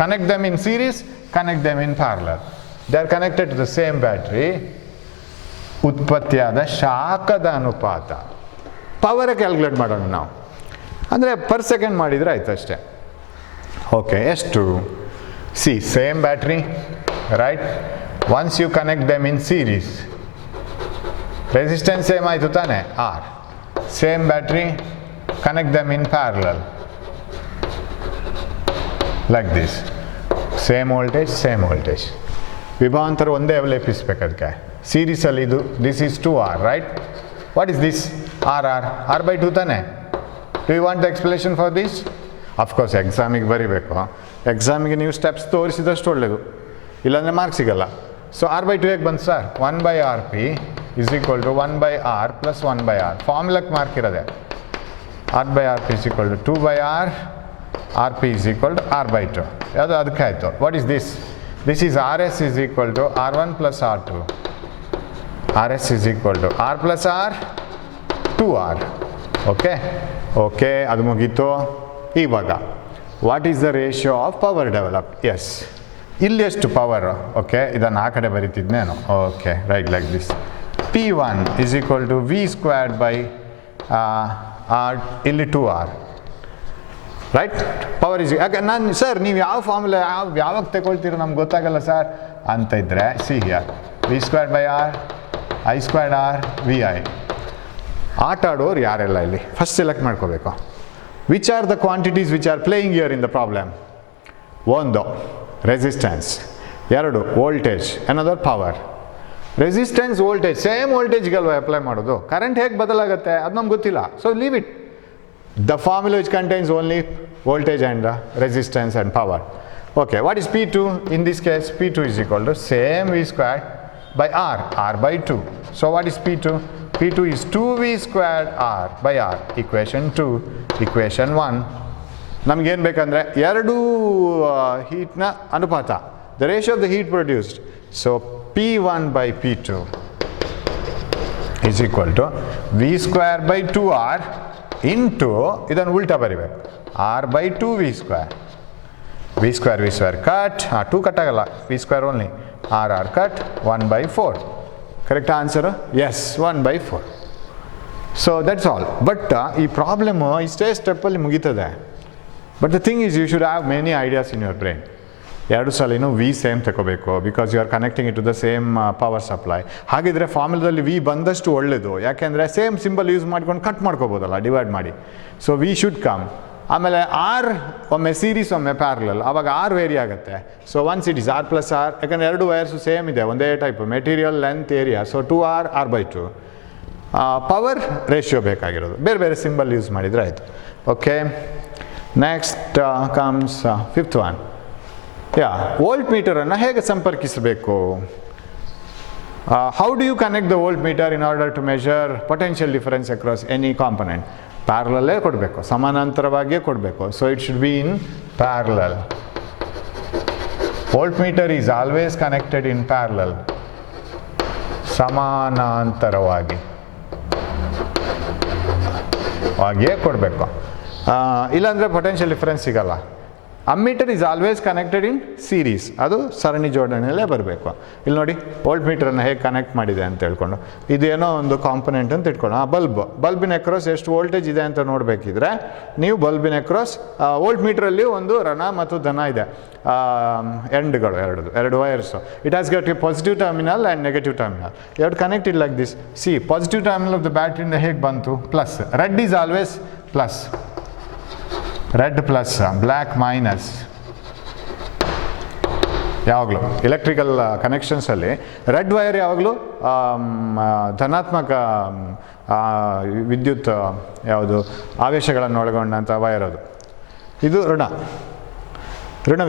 Connect them in series, connect them in parallel. They are connected to the same battery. ಉತ್ಪತ್ತಿಯಾದ ಶಾಖದ ಅನುಪಾತ, ಪವರ್ ಕ್ಯಾಲ್ಕುಲೇಟ್ ಮಾಡೋಣ ನಾವು. ಅಂದರೆ ಪರ್ ಸೆಕೆಂಡ್ ಮಾಡಿದರೆ ಆಯ್ತು ಅಷ್ಟೇ. ಓಕೆ, ಎಷ್ಟು? See, same battery, right? Once you connect them in series, resistance same ಆಯಿತು ತಾನೆ, R. Same battery, connect them in parallel like this. Same voltage, same voltage. ವಿಭವಾಂತರ ಒಂದೇ ಅವಲಂಬಿಸಬೇಕು ಅದಕ್ಕೆ. ಸೀರೀಸಲ್ಲಿ ಇದು, this is 2R, right? What is this? R by 2 ತಾನೆ. Do you want the explanation for this? Of course ಎಕ್ಸಾಮಿಗೆ ಬರೀಬೇಕು. ಎಕ್ಸಾಮಿಗೆ ನೀವು ಸ್ಟೆಪ್ಸ್ ತೋರಿಸಿದಷ್ಟು ಒಳ್ಳೆಯದು, ಇಲ್ಲಾಂದರೆ ಮಾರ್ಕ್ಸ್ ಸಿಗಲ್ಲ. ಸೊ R ಬೈ 2 ಹೇಗೆ ಬಂತು sir? 1/RP is equal to 1/R plus 1/R. ಫಾರ್ಮುಲಕ್ಕೆ ಮಾರ್ಕ್ ಇರೋದೆ. R/RP is equal to 2/R, RP is equal to R by 2. ಯಾವುದು ಅದಕ್ಕೆ ಆಯಿತು. What is this? This is RS is equal to R1 plus R2. RS is equal to R plus R 2R. Okay okay, ಅದು ಮುಗೀತು. ಇವಾಗ what is the ratio of power develop? Yes, ಇಲ್ಲಿ ಎಷ್ಟು ಪವರ್? ಓಕೆ, ಇದನ್ನು ಆ ಕಡೆ ಬರೀತಿದ್ನೇನು? Okay, right, like this. P1 is equal to V squared by R, ಇಲ್ಲಿ 2R. ರೈಟ್? ಪವರ್ ಇಸ್, ಯಾಕೆ ನಾನು ಸರ್ ನೀವು ಯಾವ ಫಾರ್ಮುಲಾ ಯಾವಾಗ ತಗೊಳ್ತೀರೋ ನಮ್ಗೆ ಗೊತ್ತಾಗಲ್ಲ ಸರ್ ಅಂತ ಇದ್ದರೆ, see here V squared by R, I squared R, VI. ಆಟ ಆಡೋರು ಯಾರೆಲ್ಲ ಇಲ್ಲಿ ಫಸ್ಟ್ ಸೆಲೆಕ್ಟ್ ಮಾಡ್ಕೋಬೇಕು. Which are the quantities which are playing here in the problem? ಒಂದು ರೆಸಿಸ್ಟೆನ್ಸ್, ಎರಡು voltage, another power. Resistance, voltage, same ವೋಲ್ಟೇಜ್ಗಲ್ವ ಅಪ್ಲೈ ಮಾಡೋದು. ಕರೆಂಟ್ ಹೇಗೆ ಬದಲಾಗುತ್ತೆ ಅದು ನಮ್ಗೆ ಗೊತ್ತಿಲ್ಲ. So leave it. The formula which contains only voltage and resistance and power. Okay, what is P2? In this case, P2 is equal to same V squared by R, R by 2. So what is P2? P2 is 2V squared R by R. Equation 2, equation 1. ನಮಗೇನು ಬೇಕಂದರೆ ಎರಡೂ ಹೀಟ್ನ ಅನುಪಾತ, the ratio of the heat produced. So P1 by P2 is equal to V squared by 2R into, ಇದನ್ನು ಉಲ್ಟಾ ಬರಿಬೇಕು, R by 2V square. V square cut, 2 cut ಆಗಲ್ಲ, V square only, R cut 1/4. Correct answer? Yes, 1/4. So that's all. But ಈ ಪ್ರಾಬ್ಲಮ್ಮು ಇಷ್ಟೇ ಸ್ಟೆಪ್ಪಲ್ಲಿ ಮುಗೀತದೆ. But the thing is you should have many ideas in your brain. ಎರಡು ಸಲಿನೂ ವಿ ಸೇಮ್ ತಗೋಬೇಕು, because you are connecting it to the same power supply. ಹಾಗಿದ್ರೆ ಫಾರ್ಮುಲಾದಲ್ಲಿ ವಿ ಬಂದಷ್ಟು ಒಳ್ಳೆಯದು, ಯಾಕೆಂದರೆ ಸೇಮ್ ಸಿಂಬಲ್ ಯೂಸ್ ಮಾಡ್ಕೊಂಡು ಕಟ್ ಮಾಡ್ಕೋಬೋದಲ್ಲ, ಡಿವೈಡ್ ಮಾಡಿ. So V should come. ಆಮೇಲೆ ಆರ್ ಒಮ್ಮೆ ಸೀರೀಸ್, ಒಮ್ಮೆ ಪ್ಯಾರಲಲ್, ಆವಾಗ ಆರ್ ವೇರಿ ಆಗುತ್ತೆ. So once it is R plus R, ಯಾಕಂದರೆ ಎರಡು ವೈರ್ಸು ಸೇಮ್ ಇದೆ, ಒಂದೇ type material, length, area. So 2R, R by 2. Power ratio ಬೇಕಾಗಿರೋದು, ಬೇರೆ ಬೇರೆ ಸಿಂಬಲ್ ಯೂಸ್ ಮಾಡಿದರೆ ಆಯಿತು. Okay, next comes fifth one. ವೋಲ್ಟ್ ಮೀಟರನ್ನು ಹೇಗೆ ಸಂಪರ್ಕಿಸಬೇಕು? How do you connect the voltmeter in order to measure potential difference across any component? ಪ್ಯಾರಲಲ್ಲೇ ಕೊಡಬೇಕು, ಸಮಾನಾಂತರವಾಗಿಯೇ ಕೊಡಬೇಕು. So it should be in parallel. Voltmeter is always connected in parallel, ಸಮಾನಾಂತರವಾಗಿ ಆಗಿಯೇ ಕೊಡಬೇಕು. ಇಲ್ಲಾಂದರೆ ಪೊಟೆನ್ಷಿಯಲ್ ಡಿಫರೆನ್ಸ್ ಸಿಗಲ್ಲ. Ammeter is always connected in series, ಅದು ಸರಣಿ ಜೋಡಣೆಯಲ್ಲೇ ಬರಬೇಕು. ಇಲ್ಲಿ ನೋಡಿ, ವೋಲ್ಟ್ ಮೀಟರನ್ನು ಹೇಗೆ ಕನೆಕ್ಟ್ ಮಾಡಿದೆ ಅಂತ ಹೇಳ್ಕೊಂಡು, ಇದೇನೋ ಒಂದು ಕಾಂಪೊನೆಂಟ್ ಅಂತ ಇಟ್ಕೊಂಡು, ಬಲ್ಬಿನ ಅಕ್ರಾಸ್ ಎಷ್ಟು ವೋಲ್ಟೇಜ್ ಇದೆ ಅಂತ ನೋಡಬೇಕಿದ್ರೆ ನೀವು ಬಲ್ಬಿನ ಅಕ್ರಾಸ್, ವೋಲ್ಟ್ ಮೀಟ್ರಲ್ಲಿ ಒಂದು ಋಣ ಮತ್ತು ಧನ ಇದೆ, ಎಂಡ್ಗಳು ಎರಡು wires. It has got a positive terminal and negative terminal. You have to connect it like this. See, positive terminal of the ಬ್ಯಾಟ್ರಿಯಿಂದ ಹೇಗೆ ಬಂತು? Plus. Red is always plus, red plus, black minus. ಯಾವಾಗಲೂ ಎಲೆಕ್ಟ್ರಿಕಲ್ ಕನೆಕ್ಷನ್ಸಲ್ಲಿ ರೆಡ್ ವೈರ್ ಯಾವಾಗಲೂ ಧನಾತ್ಮಕ ವಿದ್ಯುತ್ ಯಾವುದು ಆವೇಶಗಳನ್ನು ಒಳಗೊಂಡಂಥ ವೈರ್ ಅದು. ಇದು ಋಣ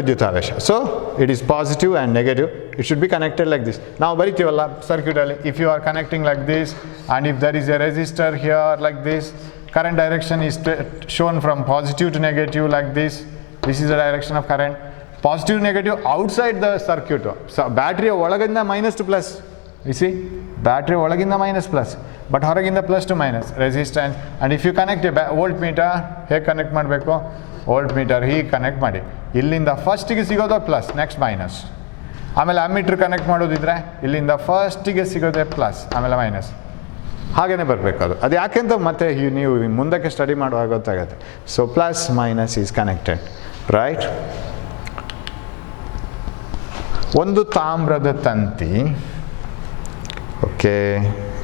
ವಿದ್ಯುತ್ ಆವೇಶ. So it is positive and negative. It should be connected like this. ನಾವು ಬರಿತೀವಲ್ಲ ಸರ್ಕ್ಯೂಟಲ್ಲಿ, if you are connecting like this and if there is a resistor here like this, current direction is shown from positive to negative like this. This is the direction of current. Positive negative outside the circuit. So battery ಒಳಗಿಂದ minus to plus. You see, battery ಒಳಗಿಂದ minus plus, but ಹೊರಗಿಂದ plus to minus resistance. And if you connect a voltmeter, ಹೇಗೆ ಕನೆಕ್ಟ್ ಮಾಡಬೇಕು? ವೋಲ್ಟ್ಮೀಟರ್ ಹೀಗೆ ಕನೆಕ್ಟ್ ಮಾಡಿ, ಇಲ್ಲಿಂದ ಫಸ್ಟಿಗೆ ಸಿಗೋದು ಪ್ಲಸ್, ನೆಕ್ಸ್ಟ್ ಮೈನಸ್. ಆಮೇಲೆ ಅಮ್ಮೀಟ್ರ್ ಕನೆಕ್ಟ್ ಮಾಡೋದಿದ್ರೆ ಇಲ್ಲಿಂದ ಫಸ್ಟಿಗೆ ಸಿಗೋದೆ ಪ್ಲಸ್, ಆಮೇಲೆ ಮೈನಸ್. ಹಾಗೇ ಬರಬೇಕು ಅದು. ಅದು ಯಾಕೆಂತ ಮತ್ತೆ ನೀವು ಮುಂದಕ್ಕೆ ಸ್ಟಡಿ ಮಾಡುವಾಗ ಗೊತ್ತಾಗುತ್ತೆ. So plus minus is connected, right. ಒಂದು ತಾಮ್ರದ ತಂತಿ, ಓಕೆ,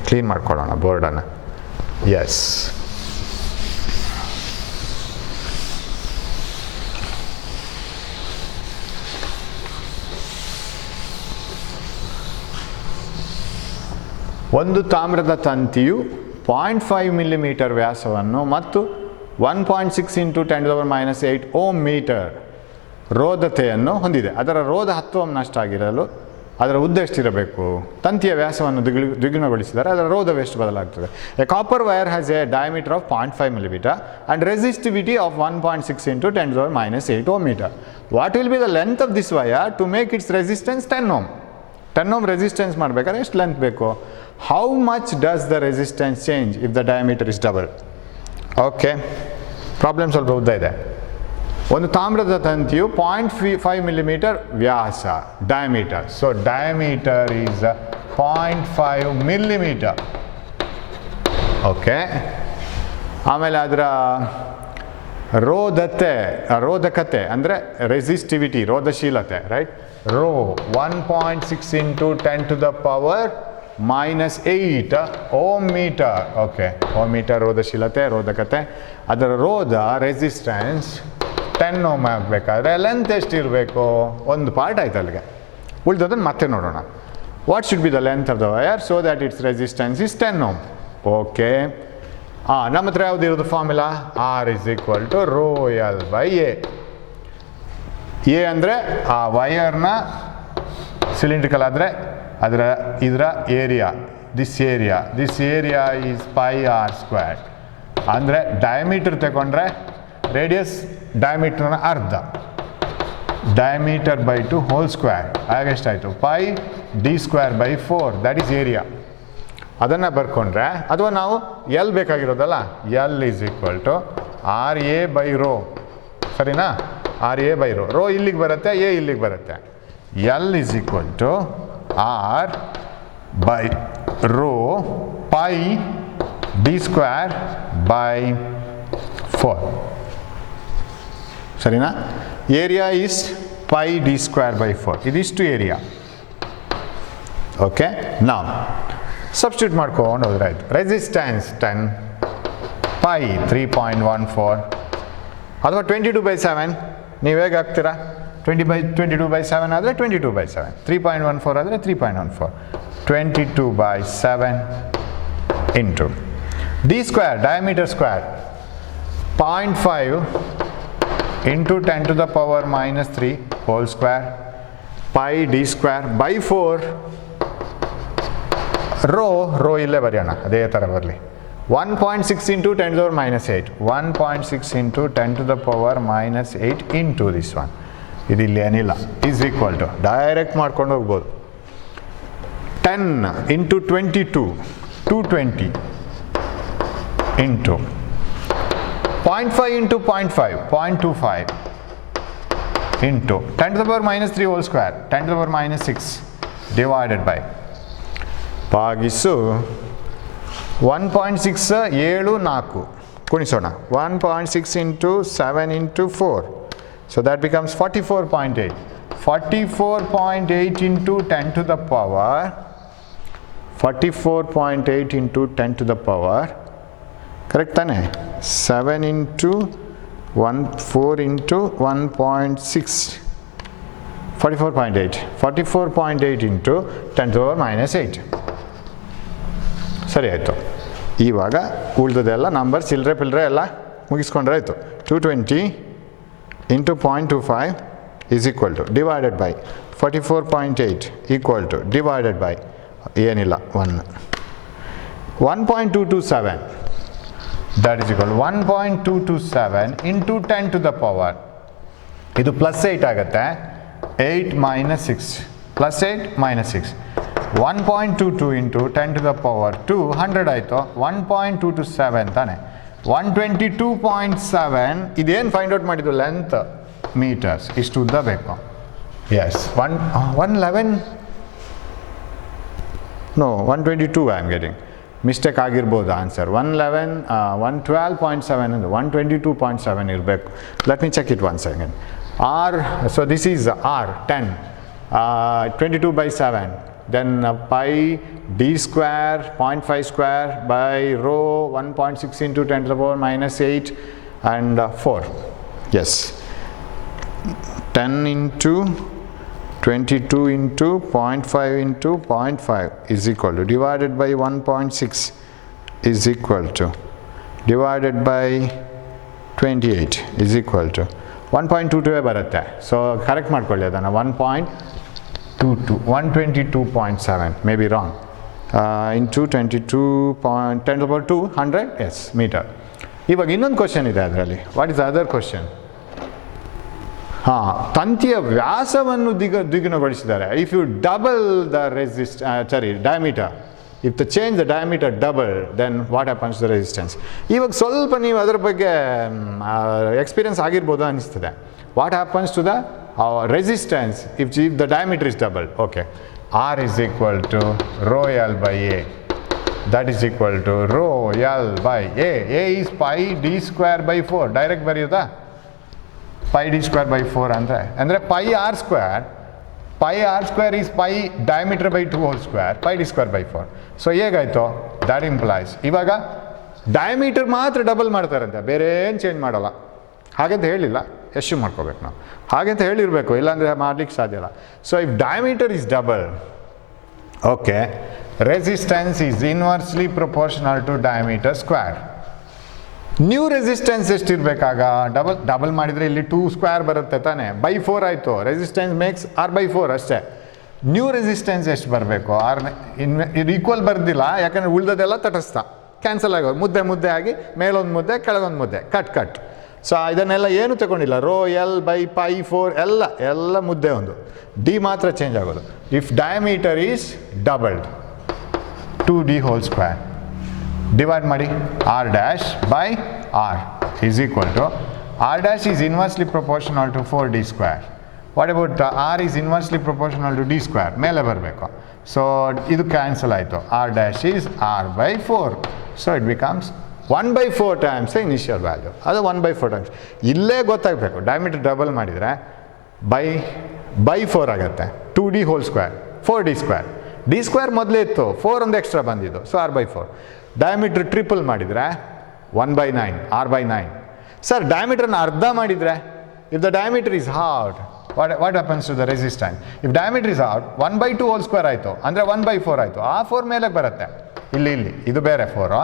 ಕ್ಲೀನ್ ಮಾಡ್ಕೊಳ್ಳೋಣ ಬೋರ್ಡನ್ನು. ಎಸ್, ಒಂದು ತಾಮ್ರದ ತಂತಿಯು 0.5 ಮಿಲಿಮೀಟರ್ ವ್ಯಾಸವನ್ನು ಮತ್ತು 1.6 × 10⁻⁸ ಓಮ್ ಮೀಟರ್ ರೋಧತೆಯನ್ನು ಹೊಂದಿದೆ. ಅದರ ರೋಧ 10 ಓಮ್ ನಷ್ಟ ಆಗಿರಲು ಅದರ ಉದ್ದ ಎಷ್ಟಿರಬೇಕು? ತಂತಿಯ ವ್ಯಾಸವನ್ನು ದ್ವಿಗುಣಗೊಳಿಸಿದರೆ ಅದರ ರೋಧವು ಎಷ್ಟು ಬದಲಾಗ್ತದೆ? A copper wire has a diameter of 0.5 millimeter and resistivity of 1.6 × 10⁻⁸ ohm metre. What will be the length of this wire to make its resistance 10 ohm? 10 ohm resistance ಮಾಡಬೇಕಾದ್ರೆ ಎಷ್ಟು ಲೆಂತ್ ಬೇಕು? How much does the resistance change if the diameter is double? Okay, problem ಸ್ವಲ್ಪ ಉದ್ದ ಇದೆ. ಒಂದು ತಾಮ್ರದ ತಂತಿಯು 0.5 ಮಿಲಿಮೀಟರ್ ವ್ಯಾಸ, diameter. So diameter is 0.5 millimetre. Okay, ಆಮೇಲೆ ಅದರ ರೋಧಕತೆ ಅಂದರೆ ರೆಸಿಸ್ಟಿವಿಟಿ, ರೋಧಶೀಲತೆ, right. Rho 1.6 × 10⁻⁸ ohm metre. Okay, ohm metre ರೋಧಶೀಲತೆ, ರೋಧಕತೆ. ಅದರ ರೋಧ ರೆಸಿಸ್ಟೆನ್ಸ್ 10 ಓಮ್ ಆಗಬೇಕಾದ್ರೆ ಲೆಂತ್ ಎಷ್ಟಿರಬೇಕು? ಒಂದು ಪಾರ್ಟ್ ಆಯ್ತು ಅಲ್ಲಿಗೆ, ಉಳಿದದನ್ನು ಮತ್ತೆ ನೋಡೋಣ. What should be the length of the wire so that its resistance is 10 ohm? Okay, ನಮ್ಮ ಹತ್ರ ಯಾವುದಿರೋದು ಫಾರ್ಮುಲಾ? R = ρl/A. ಎ ಅಂದರೆ ಆ ವೈರ್ನ ಸಿಲಿಂಡ್ರಿಕಲ್ ಆದರೆ ಇದರ area, this area is πr². ಅಂದರೆ ಡಯಾಮೀಟರ್ ತಗೊಂಡ್ರೆ ರೇಡಿಯಸ್ ಡಯಾಮೀಟರ್ನ ಅರ್ಧ, ಡಯಾಮೀಟರ್ ಬೈ 2 ಹೋಲ್ ಸ್ಕ್ವೇರ್ ಆಗೆಷ್ಟಾಯಿತು? πd²/4, that is area. ಅದನ್ನು ಬರ್ಕೊಂಡ್ರೆ, ಅಥವಾ ನಾವು ಎಲ್ ಬೇಕಾಗಿರೋದಲ್ಲ, L = RA/ρ, ಸರಿನಾ? RA/ρ. ರೋ ಇಲ್ಲಿಗೆ ಬರುತ್ತೆ, ಎ ಇಲ್ಲಿಗೆ ಬರುತ್ತೆ. L = R/ρ πd²/4, ಸರಿನಾ? Area is πd²/4. ಇದಿಷ್ಟು ಏರಿಯಾ. ಓಕೆ, ನಾವು ಸಬ್ಸ್ಟಿಟ್ಯೂಟ್ ಮಾಡ್ಕೊಂಡು ಹೋದ್ರೆ ಆಯಿತು. ರೆಸಿಸ್ಟೆನ್ಸ್ 10, π 3.14, ಅಥವಾ 22/7. ನೀವು ಹೇಗೆ ಹಾಕ್ತೀರಾ? 22/7 ಆದರೆ 22/7, 3.14 ಆದರೆ 3.14, 22/7 into d², diameter square, 0.5 × 10⁻³ whole square πd²/4. Rho ಇಲ್ಲೇ ಬರೆಯೋಣ, ಅದೇ ಥರ ಬರಲಿ. 1.6 × 10⁻⁸, 1.6 × 10⁻⁸ ಇಂಟು ದಿಸ್ ಒನ್, ಇದಿಲ್ಲಿ ಏನಿಲ್ಲ, ಈಸ್ ಈಕ್ವಲ್ ಟು ಡೈರೆಕ್ಟ್ ಮಾಡ್ಕೊಂಡು ಹೋಗ್ಬೋದು. 10 × 22, 220 into 0.5 × 0.5, 0.25 into 10⁻³ whole square, 10⁻⁶ divided by ಭಾಗಿಸು 1.6 7 4 ಗುಣಿಸೋಣ. 1.6 × 7 × 4, so that becomes 44.8. 44.8 × 10⁻, 44.8 × 10⁻, ಕರೆಕ್ಟ್ ತಾನೇ? 7 into 4 into 1.6 44.8 44.8 into 10 to the power minus 8. ಸರಿ ಆಯಿತು. ಇವಾಗ ಉಳಿದದೆಲ್ಲ ನಂಬರ್ ಚಿಲ್ಲರೆ ಪಿಲ್ಲರೆ ಎಲ್ಲ ಮುಗಿಸ್ಕೊಂಡ್ರೆ ಆಯಿತು. 220 into 0.25 is equal to divided by 44.8 equal to divided by ಏನಿಲ್ಲ 1.227 that is equal to 1.227 into 10 to the power, ಇದು ಪ್ಲಸ್ 8 ಆಗುತ್ತೆ, 8 minus 6 plus 8 minus 6 1.22 into 10 to the power 2 100 ಆಯಿತು. 1.227 ತಾನೆ, 122.7 ಇದೇನು ಫೈಂಡ್ ಔಟ್ ಮಾಡಿದ್ದು? ಲೆಂತ್ ಮೀಟರ್ಸ್, ಇಷ್ಟು ಉದ್ದ ಬೇಕು. Yes 111 no 122 I am getting mistake ಆಗಿರ್ಬೋದು ಆನ್ಸರ್. 112.7 ಅಂದರೆ 122.7 ಇರಬೇಕು. Let me check it one second. R, so this is R 10 22/7, then pi d square 0.5 square by rho 1.6 into 10 to the power minus 8 and 4. Yes, 10 into 22 into 0.5 into 0.5 is equal to divided by 1.6 is equal to divided by 28 is equal to 1.22 ಬರುತ್ತೆ. ಸೊ ಕರೆಕ್ಟ್ ಮಾಡ್ಕೊಳ್ಳಿ ಅದನ್ನು. 1.22 122.7 may be wrong into 22.10 to the power 2 100 S metre. ಇವಾಗ ಇನ್ನೊಂದು ಕ್ವಶನ್ ಇದೆ ಅದರಲ್ಲಿ. What is the other question? ತಂತಿಯ ವ್ಯಾಸವನ್ನು ದ್ವಿಗುಣಗೊಳಿಸಿದ್ದಾರೆ. If you double the diameter, if the change the diameter double, then what happens the resistance? ಇವಾಗ ಸ್ವಲ್ಪ ನೀವು ಅದರ ಬಗ್ಗೆ ಎಕ್ಸ್ಪೀರಿಯನ್ಸ್ ಆಗಿರ್ಬೋದು ಅನಿಸ್ತದೆ. What happens to the resistance if the diameter is double? Okay, R is equal to rho L by A, that is equal to rho L by A. A is pi D square by 4. Direct ಬರೆಯೋದಾ? ಪೈ ಡಿ ಸ್ಕ್ವೇರ್ ಬೈ 4 ಅಂದರೆ pi R square. Pi R square is pi diameter by 2 whole square, pi D square by 4. So ಹೇಗಾಯಿತು? ದ್ಯಾಟ್ ಇಂಪ್ಲೈಸ್ ಇವಾಗ ಡಯಾಮೀಟರ್ ಮಾತ್ರ ಡಬಲ್ ಮಾಡ್ತಾರಂತೆ, ಬೇರೆ ಏನು ಚೇಂಜ್ ಮಾಡಲ್ಲ. ಹಾಗಂತ ಹೇಳಿಲ್ಲ, ಎಷ್ಟು ಮಾಡ್ಕೋಬೇಕು ನಾವು, ಹಾಗಂತ ಹೇಳಿರಬೇಕು, ಇಲ್ಲಾಂದರೆ ಮಾಡ್ಲಿಕ್ಕೆ ಸಾಧ್ಯ ಇಲ್ಲ. So if diameter is double, okay, resistance is inversely proportional to diameter square. New resistance ಎಷ್ಟಿರಬೇಕಾಗ? ಡಬಲ್ ಮಾಡಿದರೆ ಇಲ್ಲಿ 2 ಸ್ಕ್ವೇರ್ ಬರುತ್ತೆ ತಾನೆ, ಬೈ 4 ಆಯಿತು. ರೆಸಿಸ್ಟೆನ್ಸ್ ಮೇಕ್ಸ್ ಆರ್ ಬೈ 4 ಅಷ್ಟೇ. ನ್ಯೂ ರೆಸಿಸ್ಟೆನ್ಸ್ ಎಷ್ಟು ಬರಬೇಕು? ಆರ್ ಇದು ಈಕ್ವಲ್ ಬರ್ದಿಲ್ಲ, ಯಾಕಂದರೆ ಉಳಿದದೆಲ್ಲ ತಟಸ್ಥ, ಕ್ಯಾನ್ಸಲ್ ಆಗೋದು, ಮುದ್ದೆ ಆಗಿ ಮೇಲೊಂದು ಮುದ್ದೆ ಕೆಳಗೊಂದು ಮುದ್ದೆ, ಕಟ್. ಸೊ ಇದನ್ನೆಲ್ಲ ಏನು ತಗೊಂಡಿಲ್ಲ. ರೋ ಎಲ್ ಬೈ ಪೈ 4 ಎಲ್ಲ ಮುದ್ದೆ ಒಂದು. ಡಿ ಮಾತ್ರ ಚೇಂಜ್ ಆಗೋದು. If diameter is doubled 2d whole square, divide ಮಾಡಿ R dash by R is equal to R dash is inversely proportional to 4d square. What about R is inversely proportional to D square? ಮೇಲೆ ಬರಬೇಕು. ಸೊ ಇದು ಕ್ಯಾನ್ಸಲ್ ಆಯಿತು. R dash is R by 4. So it becomes 1/4 times initial value. ಅದು 1/4 ಟೈಮ್ಸ್. ಇಲ್ಲೇ ಗೊತ್ತಾಗಬೇಕು, ಡಯಾಮೀಟರ್ ಡಬಲ್ ಮಾಡಿದರೆ ಬೈ 4 ಆಗುತ್ತೆ. 2d whole square 4d square. D square ಮೊದಲೇ ಇತ್ತು, 4 ಒಂದು ಎಕ್ಸ್ಟ್ರಾ ಬಂದಿದ್ದು, so R by 4. Diameter triple ಮಾಡಿದರೆ 1/9 ಆರ್ ಬೈ 9. ಸರ್ ಡಯಾಮೀಟ್ರನ್ನ ಅರ್ಧ ಮಾಡಿದರೆ, if the diameter is halved, what happens to the resistance? If diameter is hard 1/2 whole square ಆಯಿತು, ಅಂದರೆ 1/4 ಆಯಿತು. ಆ 4 ಮೇಲೆ ಬರುತ್ತೆ. ಇಲ್ಲಿ ಇದು ಬೇರೆ 4,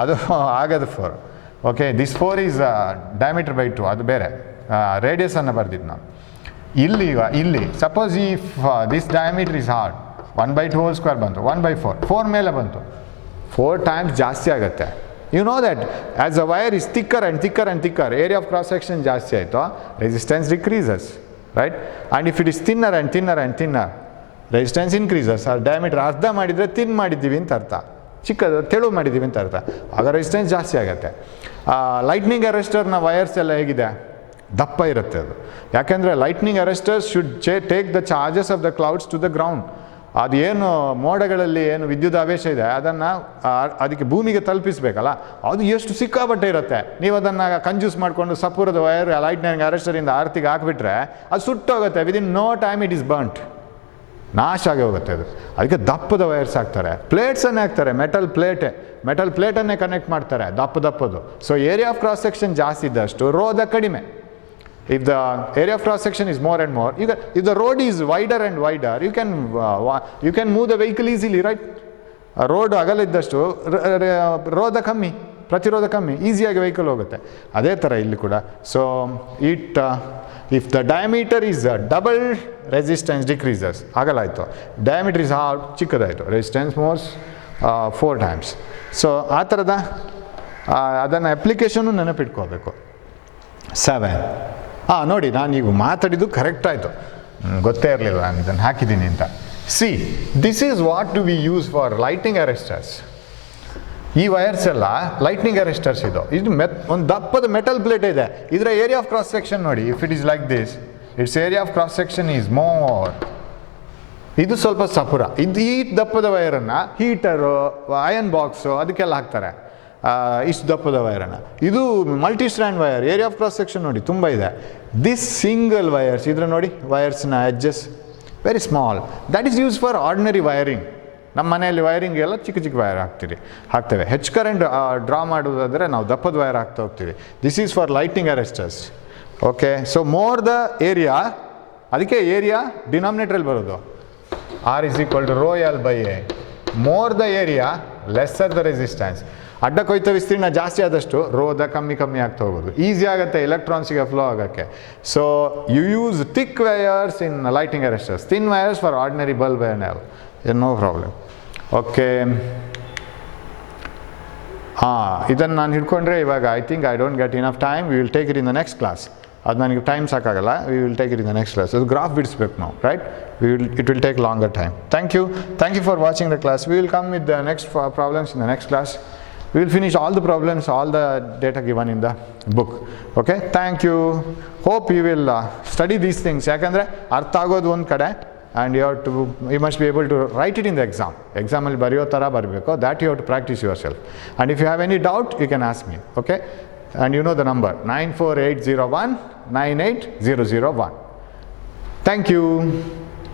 ಅದು ಆಗದು 4. Okay, this 4 is diameter by 2, ಅದು ಬೇರೆ ರೇಡಿಯಸನ್ನು ಬರ್ದಿದ್ದು ನಾವು. ಇಲ್ಲಿ suppose if this diameter is hard 1/2 whole square ಬಂತು, 1/4 4 ಮೇಲೆ ಬಂತು, 4 ಟೈಮ್ಸ್ ಜಾಸ್ತಿ ಆಗುತ್ತೆ. You know that as a wire is thicker and thicker and thicker, area of cross section ಜಾಸ್ತಿ ಆಯಿತು, resistance decreases, right? And if it is thinner and thinner and thinner, resistance increases. ಆ ಡಯಾಮೀಟರ್ ಅರ್ಧ ಮಾಡಿದರೆ ಥಿನ್ ಮಾಡಿದ್ದೀವಿ ಅಂತ ಅರ್ಥ, ಚಿಕ್ಕದು ತೆಳು ಮಾಡಿದ್ದೀವಿ ಅಂತ ಅರ್ಥ. ಆಗ ರೆಸಿಸ್ಟೆನ್ಸ್ ಜಾಸ್ತಿ ಆಗುತ್ತೆ. ಲೈಟ್ನಿಂಗ್ ಅರೆಸ್ಟರ್ನ ವೈರ್ಸ್ ಎಲ್ಲ ಹೇಗಿದೆ? ದಪ್ಪ ಇರುತ್ತೆ ಅದು. ಯಾಕೆಂದರೆ lightning arresters should take the charges of the clouds to the ground. ಅದೇನು ಮೋಡಗಳಲ್ಲಿ ಏನು ವಿದ್ಯುತ್ ಆವೇಶ ಇದೆ ಅದನ್ನು ಅದಕ್ಕೆ ಭೂಮಿಗೆ ತಲುಪಿಸಬೇಕಲ್ಲ, ಅದು ಎಷ್ಟು ಸಿಕ್ಕಾಪಟ್ಟೆ ಇರುತ್ತೆ. ನೀವು ಅದನ್ನು ಕಂಜ್ಯೂಸ್ ಮಾಡಿಕೊಂಡು ಸಪೂರದ ವೈರ್ ಲೈಟ್ನಿಂಗ್ ಅರೆಸ್ಟರಿಂದ ಆರ್ತಿಗೆ ಹಾಕಿಬಿಟ್ರೆ ಅದು ಸುಟ್ಟೋಗುತ್ತೆ. Within no time it is burnt. ನಾಶ ಆಗಿ ಹೋಗುತ್ತೆ ಅದು. ಅದಕ್ಕೆ ದಪ್ಪದ ವೈರ್ಸ್ ಹಾಕ್ತಾರೆ, ಪ್ಲೇಟ್ಸನ್ನೇ ಹಾಕ್ತಾರೆ, ಮೆಟಲ್ ಪ್ಲೇಟನ್ನೇ ಕನೆಕ್ಟ್ ಮಾಡ್ತಾರೆ ದಪ್ಪದು. So area of cross section ಜಾಸ್ತಿ ಇದ್ದಷ್ಟು ರೋಧ ಕಡಿಮೆ. If the area of cross section is more and more, if the road is wider and wider, you can move the vehicle easily, right? Road ಅಗಲ ಇದ್ದಷ್ಟು ರೋಧ ಕಮ್ಮಿ, ಪ್ರತಿರೋಧ ಕಮ್ಮಿ, ಈಸಿಯಾಗಿ ವೆಹಿಕಲ್ ಹೋಗುತ್ತೆ. ಅದೇ ಥರ ಇಲ್ಲಿ ಕೂಡ. So if the diameter is double, resistance decreases, ಆಗಲಾಯಿತು. ಡಯಾಮೀಟರ್ ಇಸ್ ಚಿಕ್ಕದಾಯಿತು, ರೆಸಿಸ್ಟೆನ್ಸ್ ಮೋರ್ಸ್ 4 times. ಸೊ ಆ ಥರದ ಅದನ್ನು ಅಪ್ಲಿಕೇಶನ್ನು ನೆನಪಿಟ್ಕೋಬೇಕು. 7 ನೋಡಿ, ನಾನು ಈಗ ಮಾತಾಡಿದ್ದು ಕರೆಕ್ಟ್ ಆಯಿತು, ಗೊತ್ತೇ ಇರಲಿಲ್ಲ ನಾನು ಇದನ್ನು ಹಾಕಿದ್ದೀನಿ ಅಂತ. See, this is what do we use for lighting arresters. ಈ ವೈರ್ಸ್ ಎಲ್ಲ ಲೈಟ್ನಿಂಗ್ ಅರೆಸ್ಟರ್ಸ್ ಇದು ಒಂದು ದಪ್ಪದ ಮೆಟಲ್ ಪ್ಲೇಟ್ ಇದೆ. ಇದರ ಏರಿಯಾ ಆಫ್ ಕ್ರಾಸ್ ಸೆಕ್ಷನ್ ನೋಡಿ, if it is like this, it's area of cross section is more. ಇದು ಸ್ವಲ್ಪ ಸಪುರ. ಈ ದಪ್ಪದ ವೈರನ್ನು ಹೀಟರು, ಅಯನ್ ಬಾಕ್ಸು ಅದಕ್ಕೆಲ್ಲ ಹಾಕ್ತಾರೆ, ಇಷ್ಟು ದಪ್ಪದ ವೈರನ್ನು. ಇದು multi strand wire, area of cross section ನೋಡಿ ತುಂಬ ಇದೆ. ದಿಸ್ ಸಿಂಗಲ್ ವೈರ್ಸ್, ಇದ್ರ ನೋಡಿ ವೈರ್ಸ್ನ edges very small, that is use for ordinary wiring. ನಮ್ಮ ಮನೆಯಲ್ಲಿ ವೈರಿಂಗ್ ಎಲ್ಲ ಚಿಕ್ಕ ವೈರ್ ಹಾಕ್ತೇವೆ. ಹೆಚ್ಚು ಕರೆಂಟ್ ಡ್ರಾ ಮಾಡೋದಾದರೆ ನಾವು ದಪ್ಪದ ವೈರ್ ಹಾಕ್ತಾ ಹೋಗ್ತೀವಿ. This is for lighting arresters. Okay, so more the area, ಅದಕ್ಕೆ ಏರಿಯಾ ಡಿನಾಮಿನೇಟ್ರಲ್ಲಿ ಬರೋದು, R is equal to rho L by A. More the area, lesser the resistance. ಅಡ್ಡ ಕೊಯ್ತ ವಿಸ್ತೀರ್ಣ ಜಾಸ್ತಿ ಆದಷ್ಟು ರೋಧ ಕಮ್ಮಿ ಆಗ್ತಾ ಹೋಗೋದು, ಈಸಿ ಆಗುತ್ತೆ ಎಲೆಕ್ಟ್ರಾನ್ಸಿಗೆ ಫ್ಲೋ ಆಗೋಕ್ಕೆ. So you use thick wires in lighting arresters, thin wires for ordinary bulb and all, no problem. Okay, ಇದನ್ನು ನಾನು ಹಿಡ್ಕೊಂಡ್ರೆ ಇವಾಗ I think I don't get enough time. We will take it in the next class. ಅದು ನನಗೆ ಟೈಮ್ ಸಾಕಾಗಲ್ಲ. We will take it in the next class. ಅದು ಗ್ರಾಫ್ ಬಿಡಿಸ್ಬೇಕು ನಾವು, right? It will take longer time. Thank you for watching the class. We will come with the next problems in the next class. We will finish all the problems, all the data given in the book. Okay, thank you. Hope you will study these things. Yakandre artha agodu ond kade, and you must be able to write it in the exam. Exam alli bariyo tara barbeku, that you have to practice yourself. And if you have any doubt, you can ask me. Okay, and you know the number 94801 98001. Thank you.